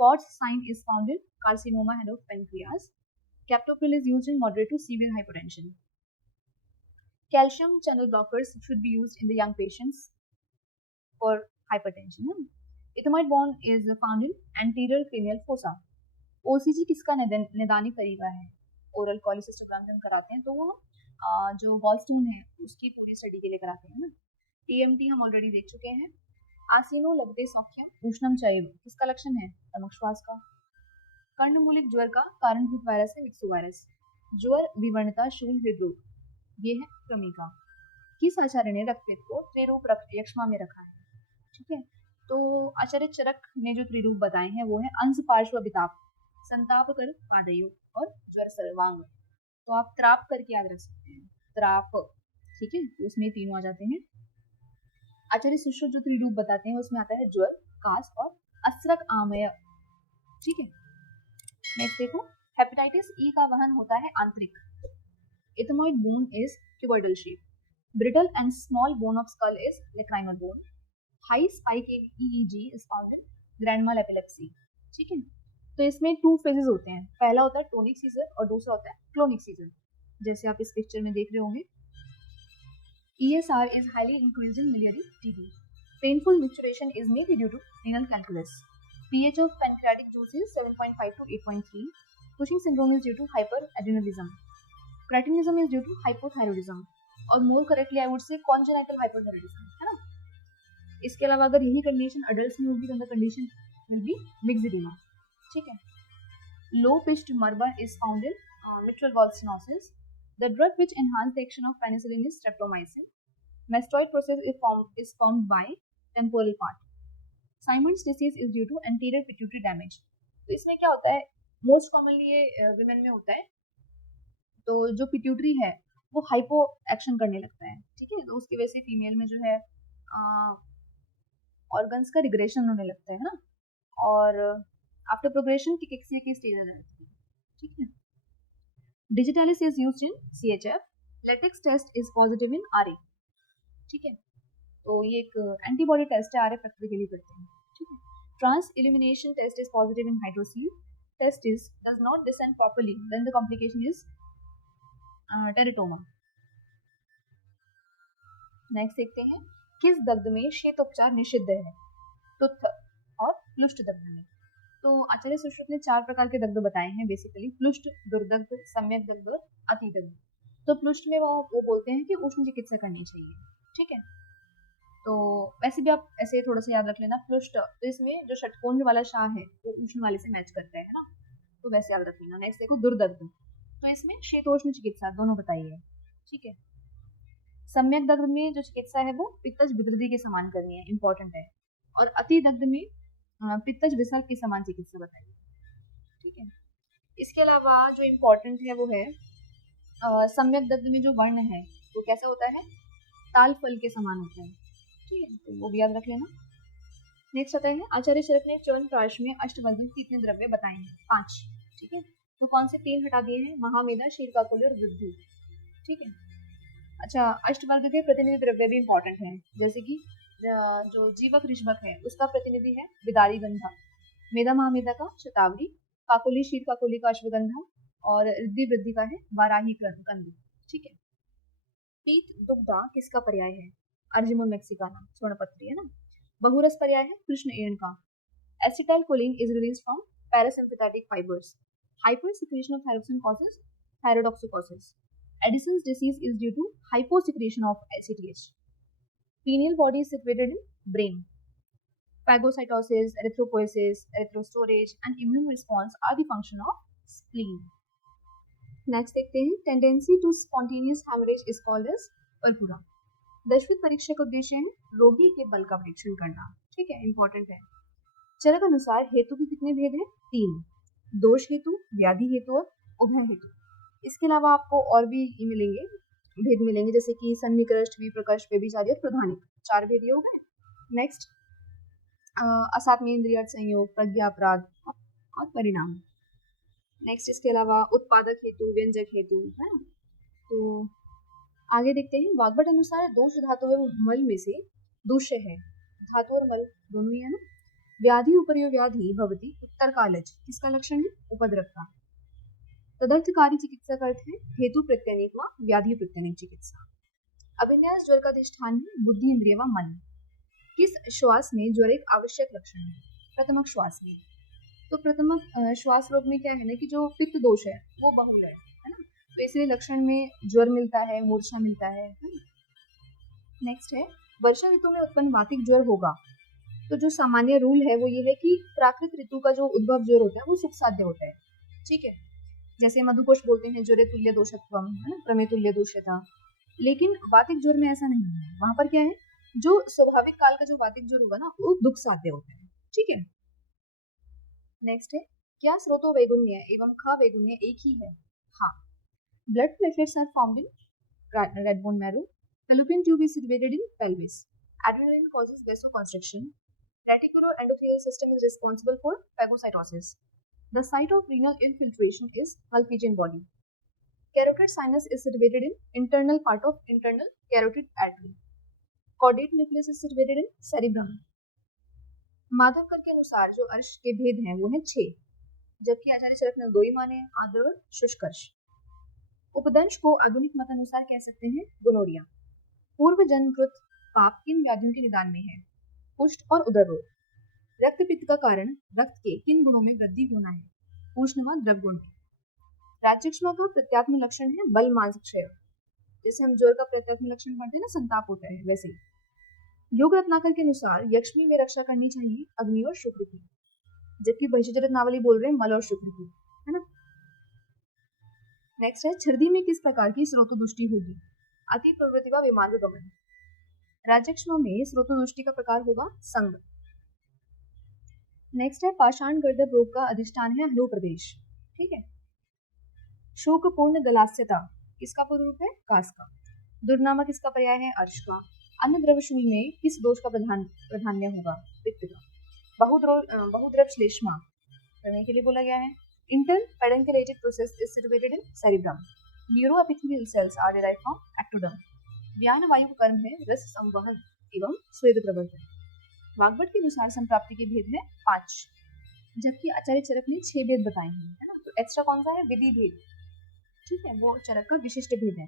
Pott's sign is found in carcinoma head of pancreas. Captopril is used in moderate to severe hypertension. Calcium channel blockers should be used in the young patients for hypertension. Ethmoid bone is found in anterior cranial fossa. OCG किसका निदानिक तरीका है? Oral कॉलिसिस्टोग्राम जब कराते हैं तो वो जो gallstone है उसकी पूरी स्टडी के लिए कराते हैं ना। टीएमटी हम ऑलरेडी देख चुके हैं। आसीनो लबते सौख्यम उष्णम चैव, किसका लक्षण है? तमकश्वास का। कर्णमूलिक ज्वर का कारणभूत वायरस है विक्सु वायरस। ज्वर, विवर्णता, शूल, हृदरोग, ये है क्रमिका। किस आचार्य ने रक्तपित्त को त्रिरूप यक्ष्मा में रखा है? ठीक है, तो आचार्य चरक ने जो त्रिरूप बताए हैं वो है अंश पार्श्व विताप, संताप कर पादयो और ज्वर सर्वांग। तो आप त्राप करके याद रख सकते हैं, त्राप, ठीक है, तो उसमें तीनों आ जाते हैं। आचार्य सुश्रुत जो त्रिरूप बताते हैं उसमें आता है ज्वर, कास और अस्रक आमय, ठीक है। नेक्स्ट देखो, हेपेटाइटिस ई का वहन होता है आंतरिक। Ethmoid bone is cuboidal shape. Brittle and small bone of skull is lacrimal bone. High spike EEG is found in grand mal epilepsy, ठीक है। तो इसमें 2 फेजेस होते हैं, पहला होता है टोनिक सीजर और दूसरा होता है क्लोनिक सीजर, जैसे आप इस पिक्चर में देख रहे होंगे। ESR is highly increased in miliary TB. Painful micturition is mainly due to renal calculus. pH of pancreatic juice is 7.5 to 8.3. Cushing syndrome is due to hyperadrenalism. Cretinism is due to hypothyroidism. और more correctly I would say congenital hypothyroidism, है ना। इसके अलावा अगर यही condition adult में होगी तो the condition will be myxedema, ठीक है। Low pitched murmur is found in mitral valve stenosis. The drug which enhances the action of penicillin is streptomycin. Mastoid process is formed by temporal part. Simon's disease is due to anterior pituitary damage. तो इसमें क्या होता है, most commonly ये women में होता है। तो जो पिट्यूटरी है वो हाइपो एक्शन करने लगता है, ठीक है, तो उसकी वजह से फीमेल में जो है ऑर्गन्स का रिग्रेशन होने लगता है ना, और आफ्टर प्रोग्रेशन किकेक्सिया की स्टेज आ जाती है, ठीक है। Digitalis is used in CHF. Latex test is positive in RA, ठीक है, तो ये एक एंटीबॉडी टेस्ट है, RA फैक्टर के लिए करते हैं, ठीक है। Transillumination test is positive in hydrocele. Test is does not descend properly, then the complication is teratoma. Next देखते हैं, किस दग्ध में शीत उपचार निषिद्ध है? तुत्थ और प्लुष्ट दग्ध में। तो आचार्य सुश्रुत ने 4 प्रकार के दग्ध बताए हैं बेसिकली, प्लुष्ट, दुर्दग्ध, सम्यक दग्ध और अतिदग्ध। तो प्लुष्ट में वो बोलते हैं कि उष्ण चिकित्सा करनी चाहिए। ठीक है, तो वैसे भी आप ऐसे थोड़ा सा याद रख लेना प्लुष्ट, तो इसमें जो षटकोण वाला शाह है वो उष्ण वाले से मैच करता है ना, तो वैसे याद रख लेना। नेक्स्ट देखो दुर्दग्ध, तो इसमें शीतोष्ण चिकित्सा दोनों बताई है। ठीक है, सम्यक दग्ध में जो चिकित्सा है वो पित्तज विदृधि के समान करनी है, इंपॉर्टेंट है। और अति दग्ध में पित्तज विसर्ग के समान चिकित्सा बताई। ठीक है, इसके अलावा जो इम्पोर्टेंट है वो है सम्यक दग्ध में जो वर्ण है वो कैसा होता है, ताल फल के समान होता है। ठीक है, तो वो भी याद रख लेना। नेक्स्ट आता है आचार्य चरक ने च्यवन प्राश में अष्टवर्धन कितने द्रव्य बताए हैं, 5। ठीक है, तो कौन से 3 हटा दिए हैं, महामेधा, शीलकाकुली और वृद्धि। ठीक है, अच्छा अष्टवर्ग के प्रतिनिधि द्रव्य भी इंपॉर्टेंट है, जैसे कि जो जीवक ऋषभक है उसका प्रतिनिधि है विदारी गंधा, मेधा महामेधा का शतावरी, काकुली शील काकुली का अश्वगंधा और रिद्धि वृद्धि का है वाराही कंद। ठीक है, पीत दुग्धा किसका पर्याय है, अर्जुमुन मैक्सिकाना स्वर्णपत्री है ना। बहुरस पर्याय है कृष्ण एन का। Acetylcholine is release from parasympathetic fibres. Hyper secretion of thyroxine causes thyrotoxicosis. Addison's disease is due to hyposecretion of ACTH. Pineal body is situated in brain. Phagocytosis, erythropoiesis, erythrostorage, and immune response are the function of spleen. Next देखते हैं tendency to spontaneous hemorrhage is called as purpura. दशविध परीक्षा का उद्देश्य है रोगी के बल का परीक्षण करना। ठीक है, इंपॉर्टेंट है। चरक अनुसार हेतु के कितने भेद हैं, 3। दोष हेतु, व्याधि हेतु और उभय हेतु। इसके अलावा आपको और भी मिलेंगे, भेद मिलेंगे, जैसे कि सन्निकृष्ट, विप्रकृष्ट, व्यभिचारी और प्रधानिक, 4 भेद हो गए। नेक्स्ट असात्मीय इंद्रिय संयोग, प्रज्ञा अपराध और परिणाम। नेक्स्ट इसके अलावा उत्पादक हेतु, व्यंजक हेतु है ना। तो आगे देखते हैं वाग्भट अनुसार दोष धातु एवं मल में से दूष्य है, धातु और मल दोनों ही है ना। व्याधि उपरियो व्याधि भवति उत्तर कालज किसका लक्षण है, उपद्रव का। तदर्थकारी चिकित्सा का अर्थ है हेतु प्रत्यनिक व व्याधि प्रत्यनिक चिकित्सा। अभिन्यास ज्वर का अधिष्ठान है बुद्धि इंद्रिय व मन। किस श्वास में ज्वर एक आवश्यक लक्षण है, प्रथमक श्वास में। तो प्रथमक श्वास रोग में क्या है ना कि जो पित्त दोष है वो बहुल है ना, तो इसलिए लक्षण में ज्वर मिलता है, मूर्छा मिलता है ना। नेक्स्ट है वर्षा ऋतु में उत्पन्न वातिक ज्वर होगा, तो जो सामान्य रूल है वो ये है कि प्राकृत ऋतु का जो उद्भव ज्वर होता है वो सुख साध्य होता है। ठीक है, जैसे मधुकोश बोलते हैं ज्वरे तुल्य दोषत्वम है ना, प्रमे तुल्य दोषता। लेकिन वातिक ज्वर में ऐसा नहीं है, वहां पर क्या है जो स्वाभाविक काल का जो वातिक ज्वर होगा ना वो दुख साध्य होता है। ठीक है, नेक्स्ट है क्या स्रोतो वैगुण्य एवं ख वैगुण्य एक ही है, हाँ। Blood platelets are found in red bone marrow. Fallopian tube is situated in pelvis. Adrenaline causes vasoconstriction. Reticuloendothelial system is responsible for phagocytosis. The site of renal infiltration is Malpighian body. Carotid sinus is situated in internal part of internal carotid artery. Caudate nucleus is situated in cerebrum. माधवकर के अनुसार जो अर्श के भेद हैं वो हैं 6, जबकि आचार्य चरक ने 2 ही माने, आद्र और शुष्कर्ष। उपदंश को आधुनिक मत अनुसार कह सकते हैं गोनोरिया। पूर्व जन्मकृत पाप किन व्याधियों के निदान में है, कुष्ठ और उदर रोग। रक्तपित्त का कारण रक्त के किन गुणों में वृद्धि होना है, उष्ण व द्रव गुण। राज्यक्षमा का प्रत्यात्म लक्षण है बल मांसक्षय, जैसे हम ज्वर का प्रत्यात्म लक्षण पढ़ते हैं ना, संताप होता है, वैसे योग रत्नाकर के अनुसार यक्ष्मी में रक्षा करनी चाहिए अग्नि और शुक्र की, जबकि बहिष्ठ रत्नावली बोल रहे हैं मल और शुक्र की, है ना। नेक्स्ट है छर्दी में किस प्रकार की स्रोतोदुष्टि होगी, अति प्रवृत्ति व विमान गमन। राज्यक्षमा में स्रोतोदुष्टि का प्रकार होगा संग। नेक्स्ट है पाषाण गर्दभ रोग का अधिष्ठान है हलो प्रदेश। ठीक है, शोकपूर्ण गलास्यता किसका पूर्व रूप है, कास का। दुर्नामा किसका पर्याय है, अर्श का। अन्न द्रव्यशूल में किस दोष का प्राधान्य होगा, पित्त का। बहुद्रव श्लेष्मा करने के लिए बोला गया है। Inter pedunculated process is situated in cerebrum. Neuroepithelial cells are derived from ectoderm. व्यान वायु का कर्म है रस संवहन एवं स्वेद प्रवर्तन। वाग्भट के अनुसार संप्राप्ति के भेद है 5, जबकि आचार्य चरक ने 6 भेद बताए हैं, है ना। तो एक्स्ट्रा कौन सा है, विधि भेद। ठीक है, वो चरक का विशिष्ट भेद है।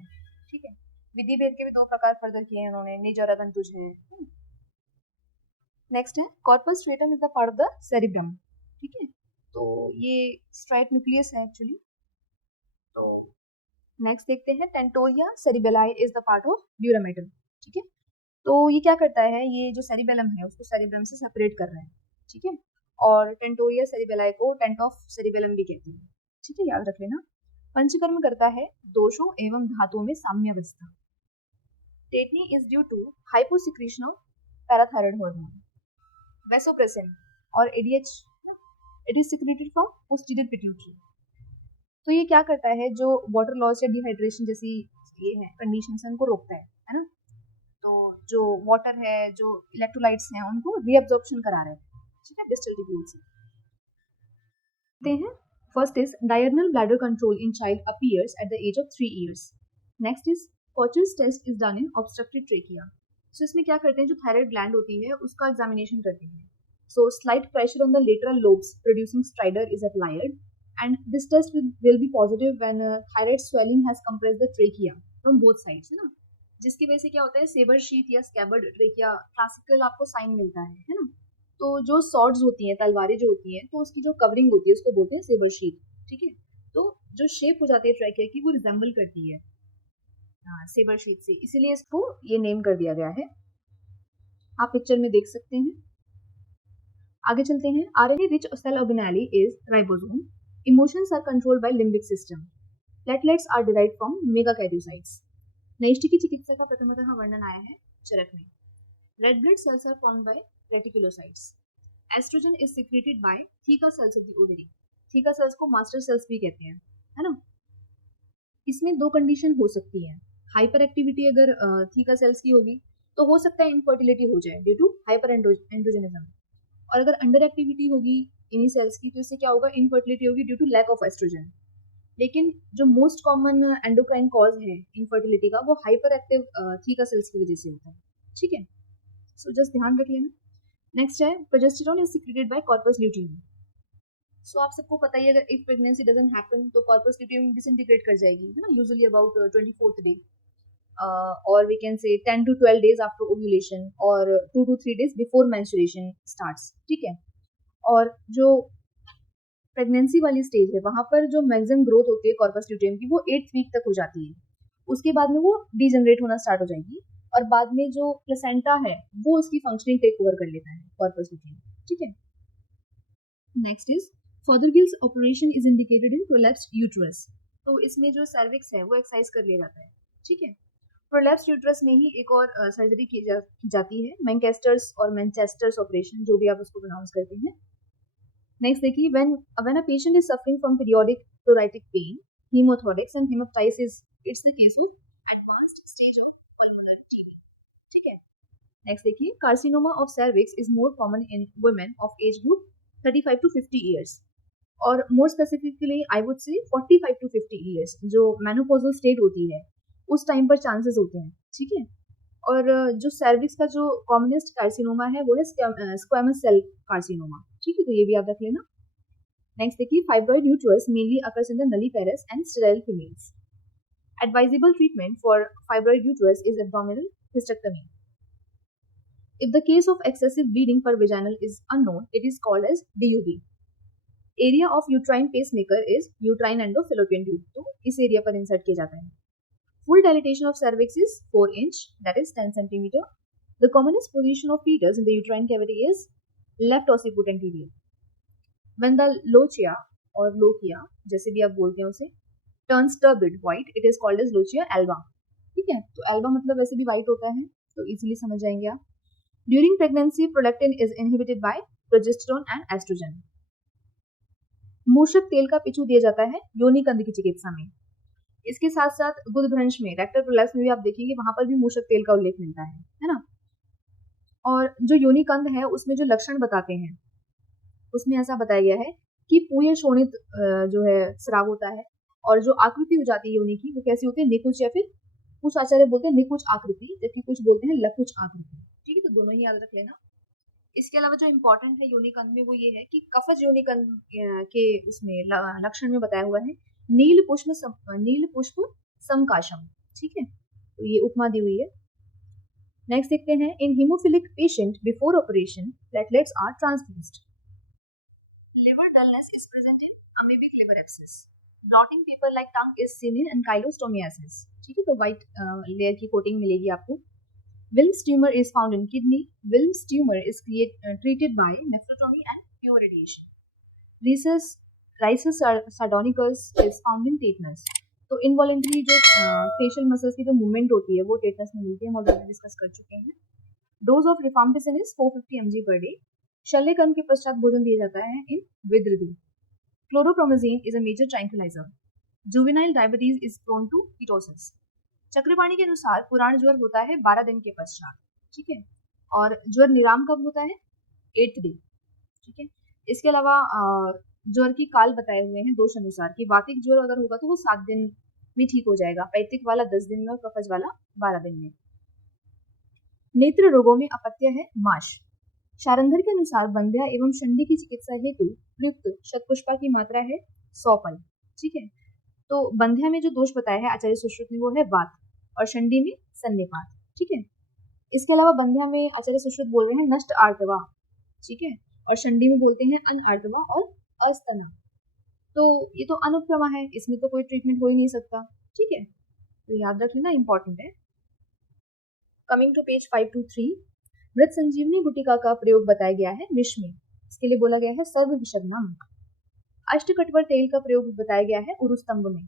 ठीक है, विधि भेद के भी 2 प्रकार फर्दर किए हैं उन्होंने, निज और अगंतुज हैं। नेक्स्ट है corpus striatum is the part of the cerebrum. ठीक है, तो ये स्ट्राइट न्यूक्लियस है एक्चुअली। तो नेक्स्ट देखते हैं tentorium cerebelli is the part of dura mater. ठीक है, तो ये क्या करता है, ये जो सेरिबेलम है उसको सेरिब्रम से सेपरेट कर रहा है। ठीक है, और टेंटोरिया सेरिबेलाई को टेंट ऑफ सेरिबेलम भी कहते हैं। ठीक है, याद रख लेना। पंचकर्म करता है दोषों एवं धातुओं में साम्यावस्था। Tetany is due to hyposecretion of parathyroid hormone. Vasopressin और ADH it is secreted from posterior pituitary. तो ये क्या करता है, जो वाटर लॉस या डिहाइड्रेशन जैसी ये है कंडीशंस हैं उनको रोकता है ना। तो जो वाटर है, जो इलेक्ट्रोलाइट्स हैं उनको रीअब्जॉर्प्शन करा रहा है। ठीक है, डिस्टल ट्यूब्यूल से देखते हैं। First is diagonal bladder control in child appears at the age of 3 years। Next is Kocher's test is done in obstructed trachea. So इसमें क्या करते हैं, जो थायराइड ग्लैंड होती है उसका एग्जामिनेशन करते हैं। So slight pressure on the lateral lobes producing stridor is applied and this test will be positive when thyroid swelling has compressed the trachea from both sides, है ना। जिसकी वजह से क्या होता है, सेबर शीथ या स्कैबर्ड ट्रेकिया क्लासिकल आपको साइन मिलता है ना। तो जो सॉर्ड्स होती हैं, तलवारें जो होती हैं, तो उसकी जो कवरिंग होती है उसको बोलते हैं सेबर शीथ। ठीक है, तो जो शेप हो जाती है ट्रेकिया की वो रिजेंबल करती है सेबर शीथ से, इसीलिए इसको ये नेम कर दिया गया है। आप पिक्चर में देख सकते हैं। आगे चलते हैं। RNA rich cell organelle is ribosome. Emotions are controlled by limbic system. Platelets are derived from megakaryocytes. नैष्ठिक की चिकित्सा का प्रथमतः वर्णन आया है चरक में। Red blood cells are formed by reticulocytes. Estrogen is secreted by theca cells of the ovary. Theca cells को master cells भी कहते हैं, है ना। इसमें दो कंडीशन हो सकती है। हाइपर एक्टिविटी अगर थीका सेल्स की होगी तो हो सकता है इनफर्टिलिटी हो जाए ड्यू टू हाइपर एंड्रोजेनिज्म, और अगर अंडर एक्टिविटी होगी इन्हीं सेल्स की तो इससे क्या होगा, इनफर्टिलिटी होगी due to lack of oestrogen. लेकिन जो मोस्ट कॉमन एंडोक्राइन कॉज है इनफर्टिलिटी का वो हाइपर एक्टिव थीका सेल्स की वजह से होता है। ठीक है, सो जस्ट ध्यान रख लेना। नेक्स्ट है progesterone is secreted by corpus luteum. So आप सबको पता ही है, अगर इफ प्रेगनेंसी डजंट हैपन तो कॉर्पस ल्यूटियम डिसइंटीग्रेट कर जाएगी, है ना, usually about 24th day, or we can say 10 to 12 days after ovulation or 2 to 3 days before menstruation starts। ठीक है, और जो प्रेगनेंसी वाली स्टेज है वहां पर जो मैक्सिमम ग्रोथ होती है कॉर्पस ल्यूटियम की वो 8th वीक तक हो जाती है। उसके बाद में वो डीजनरेट होना स्टार्ट हो जाएगी और बाद में जो प्लेसेंटा है वो उसकी फंक्शनिंग टेक ओवर कर लेता है कॉर्पस ल्यूटियम। ठीक है, next is Fothergill's operation is indicated in prolapsed uterus. तो इसमें जो सर्विक्स है वो एक्सरसाइज कर लिया जाता है। ठीक है, प्रोलैप्स्ड यूट्रस में ही एक और सर्जरी की जाती है, मैनचेस्टर्स और मैनचेस्टर्स ऑपरेशन, जो भी आप उसको प्रोनाउंस करते हैं। नेक्स्ट देखिए, when a patient is suffering from periodic pruritic pain, hemothorax and hemoptysis, it's the case of advanced stage of pulmonary TB। ठीक है, नेक्स्ट देखिए, carcinoma of cervix is more common in women of age group 35 to 50 years, और more specifically I would say 45 to 50 years, जो menopausal state होती है उस time पर chances होते हैं। ठीक है, और जो सर्विक्स का जो कॉमनेस्ट कार्सिनोमा है वो है स्क्वैमस सेल कार्सिनोमा। ठीक है, तो ये भी याद रख लेना। नेक्स्ट देखिए, fibroid uterus mainly occurs in the nulliparous and sterile females. Advisable treatment for fibroid uterus is abdominal hysterectomy. If the case of excessive bleeding per vaginal is unknown, it is called as DUB. Area of uterine pacemaker is uterine endofallopian tube, तो इस area पर insert किया जाता है। Full dilatation of cervix is 4 inch, that is 10 centimeter. The commonest position of fetus in the uterine cavity is left occiput anterior. When the lochia or lochia, जैसे भी आप बोलते हैं उसे, turns turbid white, it is called as lochia alba। ठीक है, तो alba मतलब वैसे भी white होता है, तो इजीली समझ जाएंगे आप। During pregnancy, prolactin is inhibited by progesterone and estrogen. मूषक तेल का पिचू दिया जाता है योनि कंद की चिकित्सा में। इसके साथ साथ गुदभ्रंश में, रेक्टल प्रोलैप्स में भी आप देखेंगे वहां पर भी मूषक तेल का उल्लेख मिलता है ना। और जो योनि कंद है उसमें जो लक्षण बताते हैं उसमें ऐसा बताया गया है कि पूय शोणित जो है स्राव होता है, और जो आकृति हो जाती है योनि की वो कैसी होती है, निकुच, या फिर कुछ आचार्य बोलते हैं निकुच आकृति, जबकि कुछ बोलते हैं लकुच आकृति। ठीक है, तो दोनों ही याद रख लेना। इसके अलावा जो इम्पोर्टेंट है योनि कंद में वो ये है कि कफज योनि कंद के उसमें लक्षण में बताया हुआ है नील पुष्प समकाशम। ठीक है, तो ये उपमा दी हुई है। नेक्स्ट देखते हैं, in haemophilic patient before operation platelets are transfused. Liver dullness is present in amoebic liver abscess. Blotting paper like tongue is seen in ankylostomiasis. ठीक है, तो white layer की coating मिलेगी आपको. Wilms tumor is found in kidney. Wilms tumor is treated by nephrectomy and pure radiation. Rhizus sardonicus is found in tetanus. तो involuntary जो facial muscles की जो मूवमेंट होती है वो टेटनस में मिलती है, हम ऑलरेडी डिस्कस कर चुके हैं. Dose of rifampicin is 450 mg per day. शल्यकर्म के पश्चात भोजन दिया जाता है इन विद्रुदु. Chlorpromazine is a major tranquilliser. Juvenile diabetes is prone to ketosis. Chakrapani के अनुसार पुराण ज्वर होता है 12 दिन के पश्चात. ठीक है, और ज्वर निराम कब होता है? 8th day. ठीक है, इसके अलावा ज्वर की काल बताए हुए हैं दोष अनुसार कि वातिक ज्वर अगर होगा तो वो 7 दिन में ठीक हो जाएगा, पैतिक वाला 10 दिन में और कफज वाला 12 दिन में. नेत्र रोगों में अपत्य है माश. शारंधर के अनुसार बंध्या एवं शंडी की चिकित्सा हेतु प्रयुक्त शतपुष्पा की मात्रा है 100 पल. ठीक है, तो बंध्या में जो दोष बताया है आचार्य सुश्रुत ने वो है वात और शंडी में सन्निपात. ठीक है, इसके अलावा बंध्या में आचार्य सुश्रुत बोल रहे हैं नष्ट आर्तवा. ठीक है, और शंडी में बोलते हैं अनआर्तवा और अस्तना. तो ये तो अनुप्रमा है, इसमें तो कोई ट्रीटमेंट हो ही नहीं सकता. ठीक है, तो याद रख लेना, इंपॉर्टेंट है. कमिंग टू पेज 523, मृत संजीवनी गुटिका का प्रयोग बताया गया है विष में. इसके लिए बोला गया है सर्व विषग्नम. अष्टकटवर तेल का प्रयोग बताया गया है उरुस्तंभ में.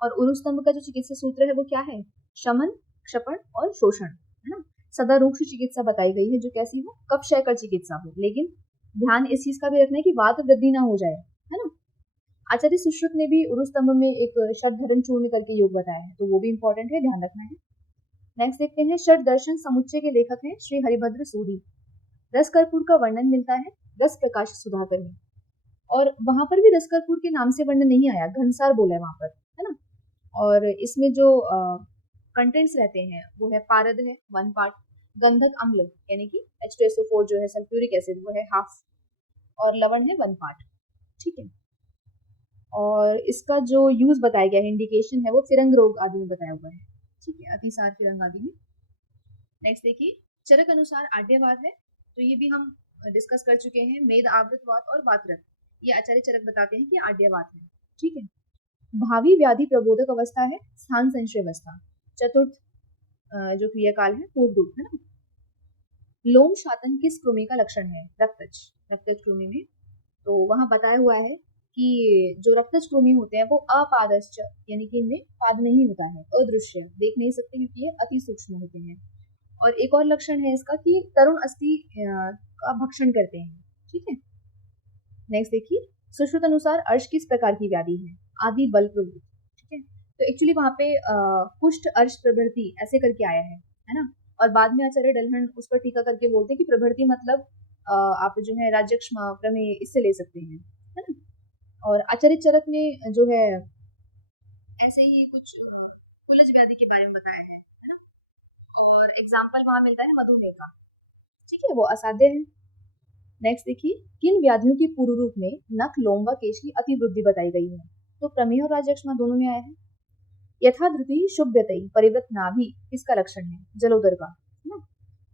और उरुस्तंभ का जो चिकित्सा सूत्र है वो क्या है? शमन, क्षपण और शोषण, है ना. सदा रूक्ष चिकित्सा बताई गई है जो कैसी हो? कफ क्षयकर चिकित्सा हो, लेकिन ध्यान इस चीज का भी रखना है कि वात वृद्धि ना हो जाए, है ना. आचार्य सुश्रुत ने भी उरुस्तंभ में एक षटधर्म चूर्ण करके योग बताया है, तो वो भी इंपॉर्टेंट है, ध्यान रखना है. नेक्स्ट देखते हैं, षट दर्शन समुच्चय के लेखक हैं श्री हरिभद्र सूरी. रस कर्पूर का वर्णन मिलता है रस प्रकाश सुधाकर में, और वहां पर भी रस कर्पूर के नाम से वर्णन नहीं आया, घनसार बोला है वहां पर, है ना. और इसमें जो कंटेंट्स रहते हैं वो है पारद है 1 पार्ट, गंधक अम्ल यानी कि H2SO4 जो है सल्फ्यूरिक एसिड वो है 1/2, और लवण है 1 पार्ट. ठीक है, और इसका जो यूज बताया गया है, इंडिकेशन है वो फिरंग रोग आदि में बताया हुआ है. ठीक है, अतिसार फिरंग आदि में. नेक्स्ट देखिए, चरक अनुसार आड्यवाद है, तो ये भी हम डिस्कस कर चुके हैं. मेद आवृतवात और वातरक, ये आचार्य चरक बताते हैं कि आड्यवाद है. ठीक है, भावी व्याधि प्रबोधक अवस्था है स्थान संशय अवस्था. चतुर्थ जो क्रियाकाल है पूर्व रूप, है ना. लोम शातन किस कृमि का लक्षण है? रक्तज. रक्तज कृमि में तो वहां बताया हुआ है कि जो रक्तज कृमि होते हैं वो अपादश्च यानी कि इनमें पाद नहीं होता है, अदृश्य, देख नहीं सकते क्योंकि ये अति सूक्ष्म होते हैं. और एक और लक्षण है इसका कि तरुण अस्थि का भक्षण करते हैं. ठीक है, नेक्स्ट देखिए, सुश्रुत अनुसार अर्श किस प्रकार की व्याधि है? आदि बल प्रवृत्ति. ठीक है, तो एक्चुअली वहां पे कुष्ठ अर्श प्रभृति ऐसे करके आया है ना. और बाद में आचार्य डलहन उस पर टीका करके बोलते हैं कि प्रभृति मतलब आप जो है राज्यक्ष्मा प्रमेय इससे ले सकते हैं, है ना. और आचार्य चरक ने जो है ऐसे ही कुछ कुलज व्याधि के बारे में बताया है ना. और एग्जाम्पल वहां मिलता है मधुमेह का. ठीक है, वो असाध्य है. नेक्स्ट देखिए, किन व्याधियों के पूर्व रूप में नख, लोम व केश की अतिवृद्धि बताई गई है? तो प्रमेह और राज्यक्ष्मा दोनों में आया है. यथा धृति शुभ्यतई परिवृत नाभि किसका लक्षण है? जलोदर का, है ना.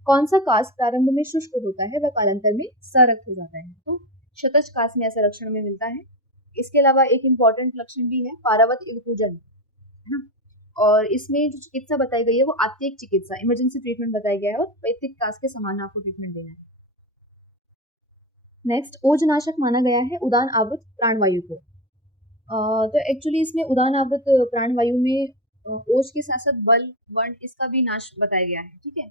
कौन सा कास प्रारंभ में शुष्क होता है वह कालांतर में सरक्त हो जाता है? तो शतज कास में ऐसा लक्षण में मिलता है. इसके अलावा एक इंपॉर्टेंट लक्षण भी है पारावत इवकुजन, है ना. और इसमें जो चिकित्सा बताई गई है वो आत्तिक चिकित्सा, इमरजेंसी ट्रीटमेंट बताया गया है, और पैतृक कास के समान आपको ट्रीटमेंट देना है. नेक्स्ट, ओजनाशक माना गया है उदान आवृत प्राणवायु को. तो एक्चुअली इसमें उदान आवृत प्राणवायु में ओज के साथ साथ बल, वर्ण, इसका भी नाश बताया गया है. ठीक है,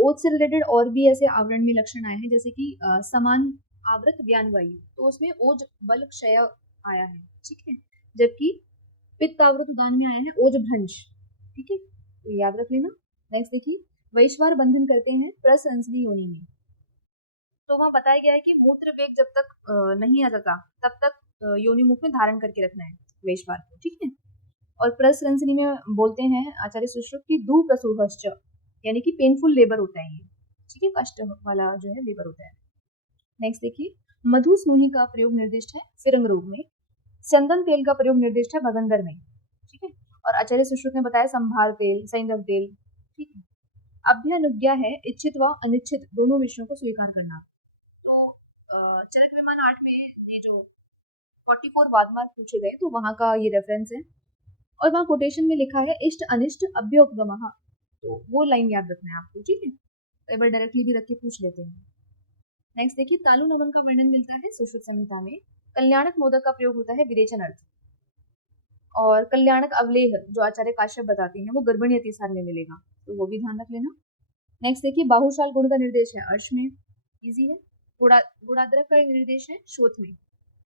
ओज से रिलेटेड और भी ऐसे आवरण में लक्षण आए हैं जैसे कि समान आवृत व्यानवायु, तो उसमें ओज बल क्षय आया है. ठीक है, जबकि पित्त आवृत उदान में आया है ओज भ्रंश. ठीक है, तो याद रख लेना. नेक्स्ट देखिए, वैश्वार बंधन करते हैं प्रसंसनी योनि में, तो वहां बताया गया है कि मूत्र वेग जब तक नहीं आ जाता तब तक योनि मुख में धारण करके रखना है वैश्वार को. ठीक है, और प्रसंसनी में बोलते हैं आचार्य सुश्रुत की दू प्रसूभश्च यानी कि पेनफुल लेबर होता है ये. ठीक है, कष्ट वाला जो है लेबर होता है. नेक्स्ट देखिए, मधु स्नूही का प्रयोग निर्दिष्ट है फिरंग रोग में. चंदन तेल का प्रयोग निर्दिष्ट है भगंदर में. ठीक है, और आचार्य सुश्रुत ने बताया संभार तेल, सैंधव तेल. ठीक है, अभ्यनुज्ञा है इच्छित व अनिच्छित दोनों विषयों को स्वीकार करना. तो चरक विमान 8 में ये जो 44 वाद मार्ग पूछे गए तो वहाँ का ये रेफरेंस है। और वहाँ कोटेशन में लिखा है इष्ट अनिष्ट अभ्योपगमः, तो वो लाइन याद रखना है आपको, ठीक है। एक बार डायरेक्टली भी रख के पूछ लेते हैं। नेक्स्ट देखिए, तालु नमन का वर्णन मिलता है सुश्रुत संहिता में। कल्याणक मोदक का प्रयोग होता है विरेचन अर्थ। और कल्याणक अवलेह जो आचार्य काश्यप बताते हैं वो गर्भणी अतिसार में मिलेगा, तो वो भी ध्यान रख लेना। नेक्स्ट देखिए, बाहुशाल गुण का निर्देश है अर्श में, इजी है। गुणाद्रक का निर्देश है शोथ में,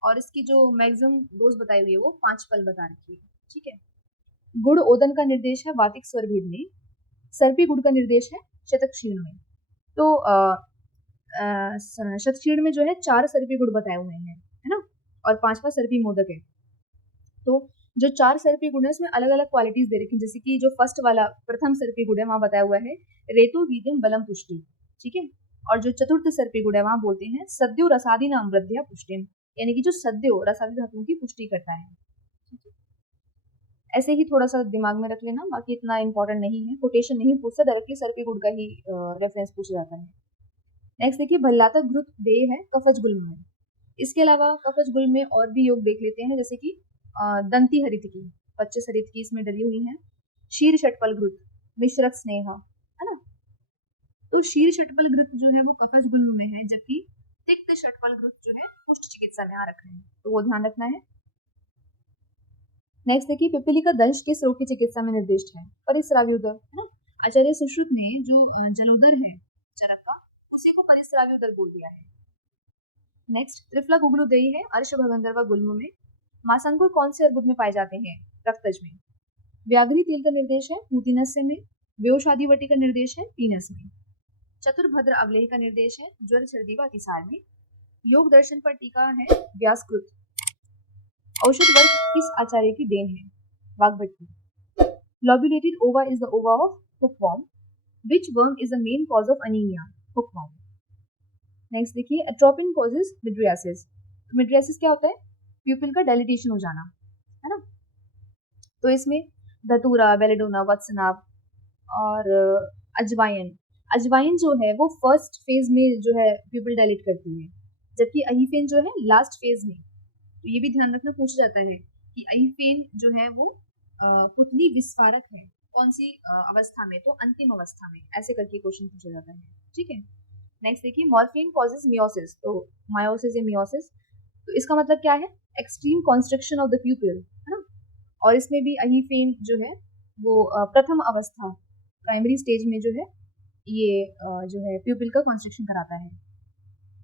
और इसकी जो मैक्सिमम डोज बताई हुई है वो 5 पल बता रखी है, ठीक है। गुड़ ओदन का निर्देश है वातिक स्वर भेद में। सर्पी गुड़ का निर्देश है शतक्षीण में। तो शतक्षीण में जो है 4 सर्पी गुड़ बताए हुए हैं, है ना, और 5वां सर्पी मोदक है। तो जो 4 सर्पी गुण है उसमें अलग अलग क्वालिटीज दे रखी है, जैसे कि जो फर्स्ट वाला प्रथम सर्पी गुण है वहां बताया हुआ है रेतो वीदिम बलम पुष्टि, ठीक है। और जो चतुर्थ सर्पी गुण है वहां बोलते हैं सद्यो रसादी नाम वृद्धिया पुष्टिम, यानी कि जो सद्यो रसादी धातुओं की पुष्टि करता है। ऐसे ही थोड़ा सा दिमाग में रख लेना, बाकी इतना इंपॉर्टेंट नहीं है, कोटेशन नहीं पूछता, डायरेक्टली सर्पी गुण का ही रेफरेंस पूछा जाता है। नेक्स्ट देखिए, भल्लातक घृत देय है कफज गुल्म में। इसके अलावा कफज गुल्म में और भी योग देख लेते हैं, जैसे कि दंती हरित की 25 हरित की इसमें डली हुई है। शीर षटपल घृत, मिश्रक स्नेह, है ना। तो शीर षटपल घृत जो है वो कफज गुल्म में है, जबकि तिक्त षटपल घृत जो है पुष्ट चिकित्सा में आ रखा है, तो वो ध्यान रखना है। नेक्स्ट देखिए, पिपीलिका दंश किस रोग की चिकित्सा में निर्दिष्ट है? परिस्रावी उदर, है ना। आचार्य सुश्रुत ने जो जलोदर है चरक का, उसी को परिस्रावी उदर बोल दिया है। नेक्स्ट, त्रिफला गुगलुदेयी है अर्श भगंदर व गुल्म में। मासंकुर कौन से अर्बुद में पाए जाते हैं? रक्तज में। व्याघ्री तेल का निर्देश है पूतिनस्य में। व्योषादिवटी का निर्देश है पीनस में। चतुर्भद्र अवलेह का निर्देश है ज्वर सर्दी व अतिसार में। योग दर्शन पर टीका है व्यासकृत। औषध वर्ग किस आचार्य की देन है? वाग्भट्टी। Lobulated ova is the ova of hookworm. Which worm is the main cause of anemia? Hookworm. Next देखिए, atropine causes midriasis. midriasis क्या होता है? प्यूपिल का डायलिटेशन हो जाना, है ना। तो इसमें धतूरा, बेलेडोना, वत्सनाभ और अजवाइन जो है वो फर्स्ट फेज में जो है प्यूपिल डायलिट करती है, जबकि अहीफेन जो है लास्ट फेज में। तो ये भी ध्यान रखना, पूछा जाता है कि अहीफेन जो है वो पुतली विस्फारक है कौन सी अवस्था में? तो अंतिम अवस्था में, ऐसे करके क्वेश्चन पूछा जाता है, ठीक है। नेक्स्ट देखिए, मॉर्फिन कॉजेज मियोसिस, तो मायोसिस या मियोसिस, तो इसका मतलब क्या है? एक्सट्रीम कॉन्स्ट्रिक्शन ऑफ द प्यूपिल, है ना। और इसमें भी अहीफेन जो है वो प्रथम अवस्था, प्राइमरी स्टेज में जो है ये जो है प्यूपिल का कॉन्स्ट्रिक्शन कराता है।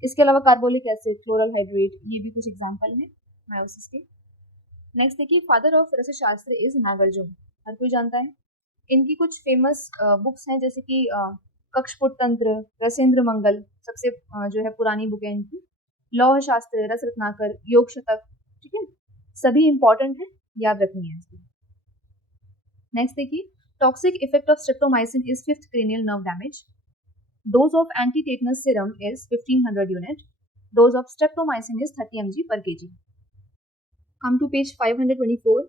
इसके अलावा कार्बोलिक एसिड, क्लोरल हाइड्रेट, ये भी कुछ एग्जाम्पल है मायोसिस के। नेक्स्ट देखिए, फादर ऑफ रसशास्त्र इज नागार्जुन, हर कोई जानता है। इनकी कुछ फेमस बुक्स हैं, जैसे कि कक्षपुट तंत्र, रसेंद्र मंगल सबसे जो है पुरानी बुक है इनकी, लौह शास्त्र, रस रत्नाकर, योग शतक, ठीक है, सभी इंपॉर्टेंट है, याद रखनी है इसकी। नेक्स्ट देखिए, toxic effect of streptomycin is 5th cranial nerve damage. Dose of anti-tetanus serum is 1500 unit. Dose of streptomycin is 30 mg per kg. Come to page 524.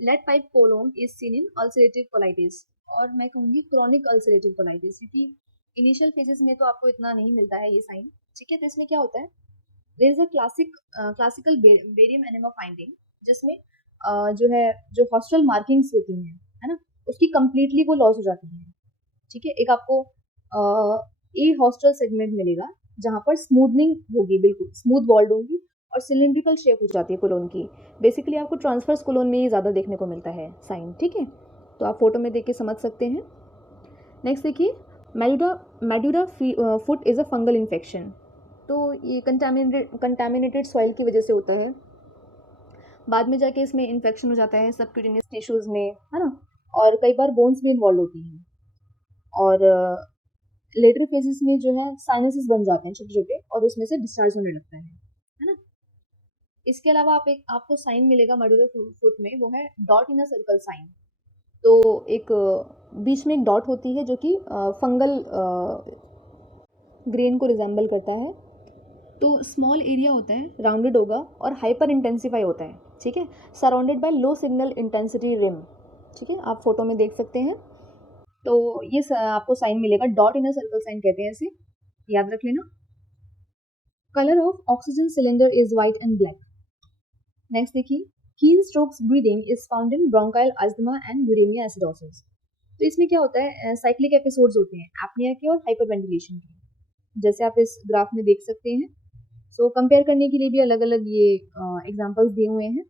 Lead pipe colon is seen in ulcerative colitis. और मैं कहूँगी chronic ulcerative colitis, क्योंकि initial phases में तो आपको इतना नहीं मिलता है ये साइन, ठीक है। तो इसमें क्या होता है? There is a classical barium enema finding, जिसमें जो है जो हॉस्टल मार्किंग्स होती हैं, है ना, उसकी कंप्लीटली वो लॉस हो जाती हैं, ठीक है। एक आपको ए हॉस्टल सेगमेंट मिलेगा जहाँ पर स्मूथनिंग होगी, बिल्कुल स्मूथ वॉल्ड होगी और सिलिंड्रिकल शेप हो जाती है कोलोन की। बेसिकली आपको ट्रांसफर्स कोलोन में ही ज़्यादा देखने को मिलता है साइन, ठीक है, तो आप फोटो में देख के समझ सकते हैं। नेक्स्ट देखिए, Madura foot is a fungal infection, तो ये कंटामिनेटेड सॉइल की वजह से होता है, बाद में जाके इसमें इन्फेक्शन हो जाता है सबक्यूटेनियस टिश्यूज़ में, है ना, और कई बार बोन्स भी इन्वॉल्व होती हैं, और लेटर फेजेस में जो है साइनसेस बन जाते हैं छोटे छोटे, और उसमें से डिस्चार्ज होने लगता है ना। इसके अलावा आपको साइन मिलेगा मेडुलर फुट में, वो है dot in a circle sign. तो एक बीच में एक डॉट होती है जो कि फंगल ग्रेन को रिजेंबल करता है। तो स्मॉल एरिया होता है, राउंडेड होगा और हाइपर इंटेंसिफाई होता है, ठीक है, surrounded by low signal intensity rim, ठीक है, आप फोटो में देख सकते हैं। तो ये आपको साइन मिलेगा, dot in a circle sign कहते हैं इसे, याद रख लेना। Colour of oxygen cylinder is white and black. Next देखिए, Cheyne Stokes breathing is found in bronchial asthma and uraemia acidosis. तो इसमें क्या होता है, साइक्लिक एपिसोड्स होते हैं एपनिया के और हाइपरवेंटिलेशन के, जैसे आप इस ग्राफ में देख सकते हैं। सो कंपेयर करने के लिए भी अलग अलग ये एग्जांपल्स दिए हुए हैं,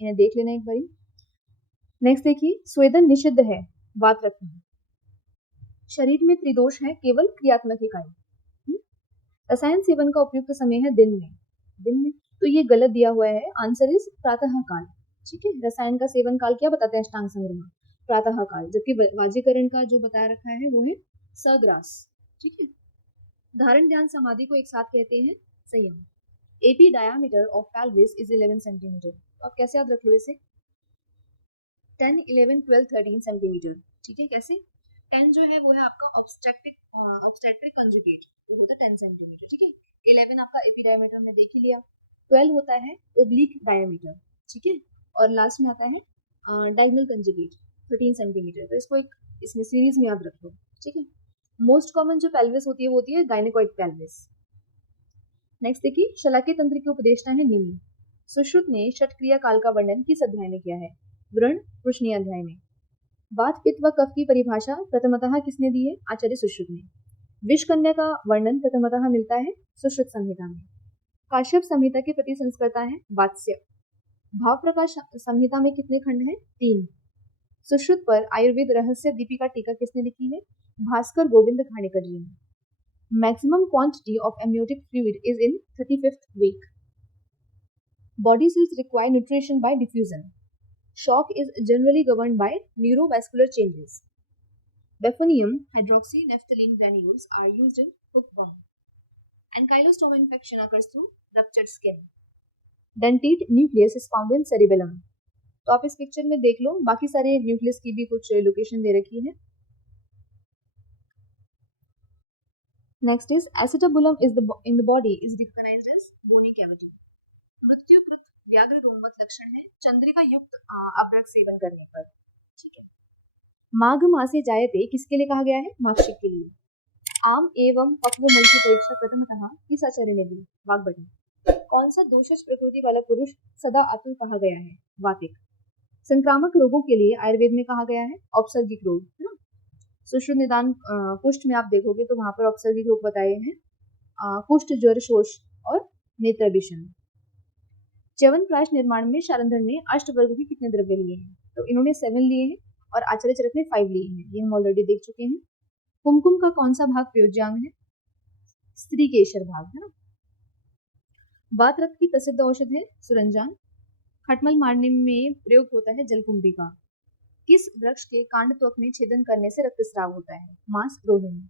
इन्हें देख लेना एक बारी। नेक्स्ट देखिए, स्वेदन निषिद्ध है, बात रखना। शरीर में त्रिदोष है, केवल क्रियात्मक इकाई। रसायन सेवन का उपयुक्त समय है दिन में, तो ये गलत दिया हुआ है, आंसर इज प्रातः काल। ठीक है, रसायन का सेवन काल क्या बताते हैं, अष्टांग संग्रह प्रातः काल, जबकि वाजीकरण का जो बताया रखा है वो है सग्रास। ठीक है, धारण ध्यान समाधि को एक साथ कहते हैं संयम। AP diameter of pelvis is 11 centimetre. तो आप कैसे याद रख लो इसे, 10, 11, 12, 13 सेंटीमीटर। ठीक है, कैसे, 10 जो है वो है आपका ऑब्स्टेट्रिक कंजुगेट, वो होता है 10 सेंटीमीटर। ठीक है, 11 आपका एपी डायमीटर हमने देख ही लिया, 12 होता है ओब्लिक डायमीटर। ठीक है, और लास्ट में आता है डायगोनल कंजुगेट 13 सेंटीमीटर। तो इसको एक इसमें सीरीज में याद रख लो। ठीक है, मोस्ट कॉमन जो पेल्विस होती है वो होती है गायनेकोइड पेल्विस। नेक्स्ट देखिए, शलाक्य तंत्र की उपदेशना है निम्न। सुश्रुत ने षटक्रिया काल का वर्णन किस अध्याय में किया है, व्रण पुष्णीय अध्याय में। वात पित्त व कफ की परिभाषा प्रथमतः किसने दी है, आचार्य सुश्रुत ने। विषकन्या का वर्णन प्रथमतः मिलता है सुश्रुत संहिता में। काश्यप संहिता के प्रति संस्कर्ता है वात्स्य। भाव प्रकाश संहिता में कितने खंड हैं, 3। सुश्रुत पर आयुर्वेद रहस्य दीपिका टीका किसने लिखी है, भास्कर गोविंद खानेकर जी ने। Maximum quantity of amniotic fluid is in 35th week. Body cells require nutrition by diffusion. Shock is generally governed by neurovascular changes. Bephonium hydroxynephthalene granules are used in hookworm. Ankylostoma infection occurs through ruptured skin. Dentate nucleus is found in cerebellum. तो आप इस picture में देख लो, बाकी सारे nucleus की भी कुछ लोकेशन दे रखी है। Next is acetabulum is in the body is recognized as bony cavity. मृत्युकृत व्याघ्र रोमवत लक्षण है चंद्रिका युक्त अभ्रक सेवन करने पर। ठीक है, माघ मासे जायते किसके लिए कहा गया है, माक्षिक के लिए। आम एवं पक्वमल की परीक्षा प्रथमतः किस आचार्य ने दी, वाग्भटी। कौन सा दोषज प्रकृति वाला पुरुष सदा आतुर कहा गया है, वातिक। संक्रामक रोगों के लिए आयुर्वेद में कहा गया है औपसर्गिक रोग, है ना। सुश्रुत निदान कुष्ठ में आप देखोगे तो वहां पर औपसर्गिक रोग बताए हैं, कुष्ठ, ज्वर, शोष और नेत्रभिषण। च्यवनप्राश निर्माण में शारंधर ने अष्टवर्ग के कितने द्रव्य लिए हैं, तो इन्होंने 7 लिए हैं और आचार्य चरक ने 5 लिए हैं, ये हम ऑलरेडी देख चुके हैं। कुमकुम का कौन सा भाग प्रयोज्यांग है, स्त्री केशर भाग, है ना। वात रक्त की प्रसिद्ध औषध है सुरंजान। खटमल मारने में प्रयोग होता है जलकुंभी का। किस वृक्ष के कांड त्वक में छेदन करने से रक्तस्राव होता है, मांस रोहिणी।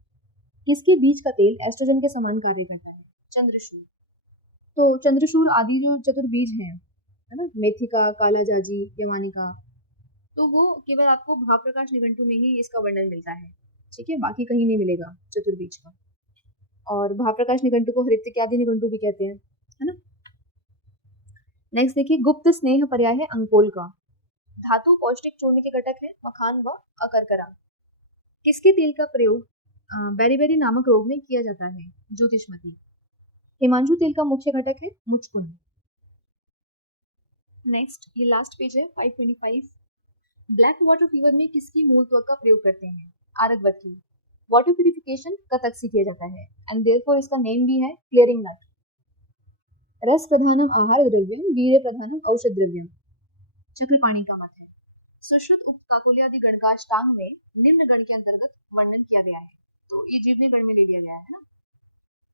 किसके बीज का तेल एस्ट्रोजन के समान कार्य करता है, चंद्रशूल। तो चंद्रशूल आदि जो चतुर्बीज हैं, है ना, मेथी का, काला जाजी, यमानी का, तो वो केवल आपको भाव प्रकाश निघंटु में ही इसका वर्णन मिलता है। ठीक है, बाकी कहीं नहीं मिलेगा चतुर्बीज का। और भाव प्रकाश निघंटु को हरित्विक आदि निघंटु भी कहते हैं, है ना। नेक्स्ट देखिए, गुप्त स्नेह पर्याय है अंकोल का। धातु पौष्टिक चूर्ण के घटक है मखान व अकरकरा। किसके तेल का प्रयोग बेरीबेरी नामक रोग में किया जाता है, ज्योतिषमती। हिमांशु तेल का मुख्य घटक है मुचकुंद। नेक्स्ट, ये लास्ट पेज है 525। ब्लैक वाटर फीवर में किसकी मूल त्वक का प्रयोग करते हैं, आरगवत की। वाटर प्यूरिफिकेशन कथक से किया जाता है एंड देयरफॉर इसका नेम भी है क्लियरिंग नट। रस प्रधानम आहार द्रव्यम, वीर्य प्रधानम औषध द्रव्यम, चक्रपाणी का मत है। सुश्रुत उक्त काकोली आदि गण का अष्टांग में निम्न गण के अंतर्गत वर्णन किया गया है, तो ये जीवने गण में ले लिया गया है ना।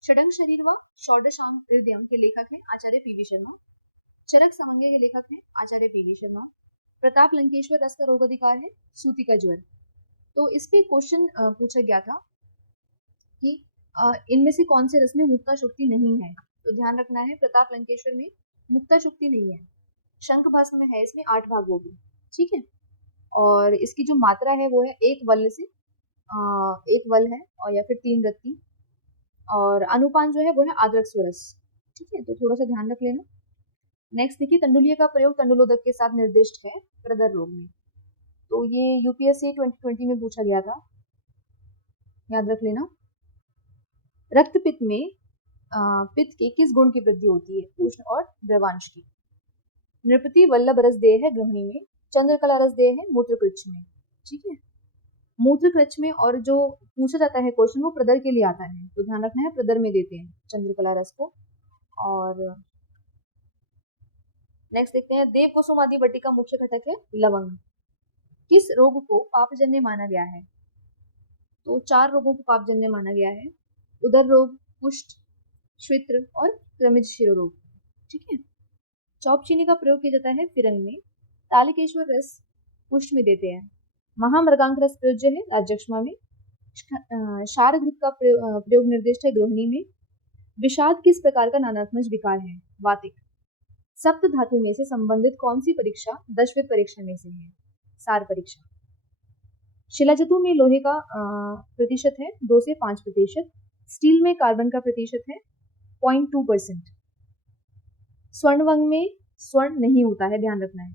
षडंग शरीर व षोडशांग हृदयम के लेखक हैं आचार्य पीवी शर्मा। चरक समंगे के लेखक हैं आचार्य पीवी शर्मा। प्रताप लंकेश्वर रस का रोग अधिकार है सूती का ज्वर। तो इस पे क्वेश्चन पूछा गया था कि इनमें से कौन से रस में मुक्ता शुक्ति नहीं है, तो ध्यान रखना है प्रताप लंकेश्वर में मुक्ता शुक्ति नहीं है। शंख भस्म में है, इसमें 8 भाग होगी। ठीक है, और इसकी जो मात्रा है वो है एक वल से 1 वल है, और या फिर 3 रत्ती, और अनुपान जो है वो है आद्रक स्वरस। ठीक है, तो थोड़ा सा ध्यान रख लेना। नेक्स्ट देखिए, तंडुलिया का प्रयोग तंडुलोदक के साथ निर्दिष्ट है प्रदर रोग में, तो ये यूपीएससी 2020 में पूछा गया था, याद रख लेना। रक्तपित्त में पित्त के किस गुण की वृद्धि होती है, उष्ण और द्रवांश की। नृपति वल्लभ रस देह है गृहिणी में, चंद्रकला रस देह है मूत्रकृच्छ में। ठीक है, मूत्रकृच्छ में, और जो पूछा जाता है क्वेश्चन वो प्रदर के लिए आता है, तो ध्यान रखना है प्रदर में देते हैं चंद्रकला रस को। और नेक्स्ट देखते हैं, देव कुसुम आदि बट्टी का मुख्य घटक है लवंग। किस रोग को पापजन्य माना गया है? तो 4 रोगों को पापजन्य माना गया है, उदर रोग, कुष्ठ, श्वित्र और क्रमिज शिरोरोग। ठीक है, चौप चीनी का प्रयोग किया जाता है फिरंग में, तालिकेश्वर रस कुष्ठ में देते हैं, महामृगांक रस प्रयोज्य है राज्यक्षमा में, क्षारघृत का प्रयोग निर्दिष्ट है गृहिणी में। विषाद किस प्रकार का नानात्मज विकार है? वातिक। सप्त धातु में से संबंधित कौन सी परीक्षा 10वीं परीक्षा में से है? सार परीक्षा। शिलाजतु में लोहे का प्रतिशत है 2 से 5%, स्टील में कार्बन का प्रतिशत है 0.2%। स्वर्णवंग में स्वर्ण नहीं होता है, ध्यान रखना है।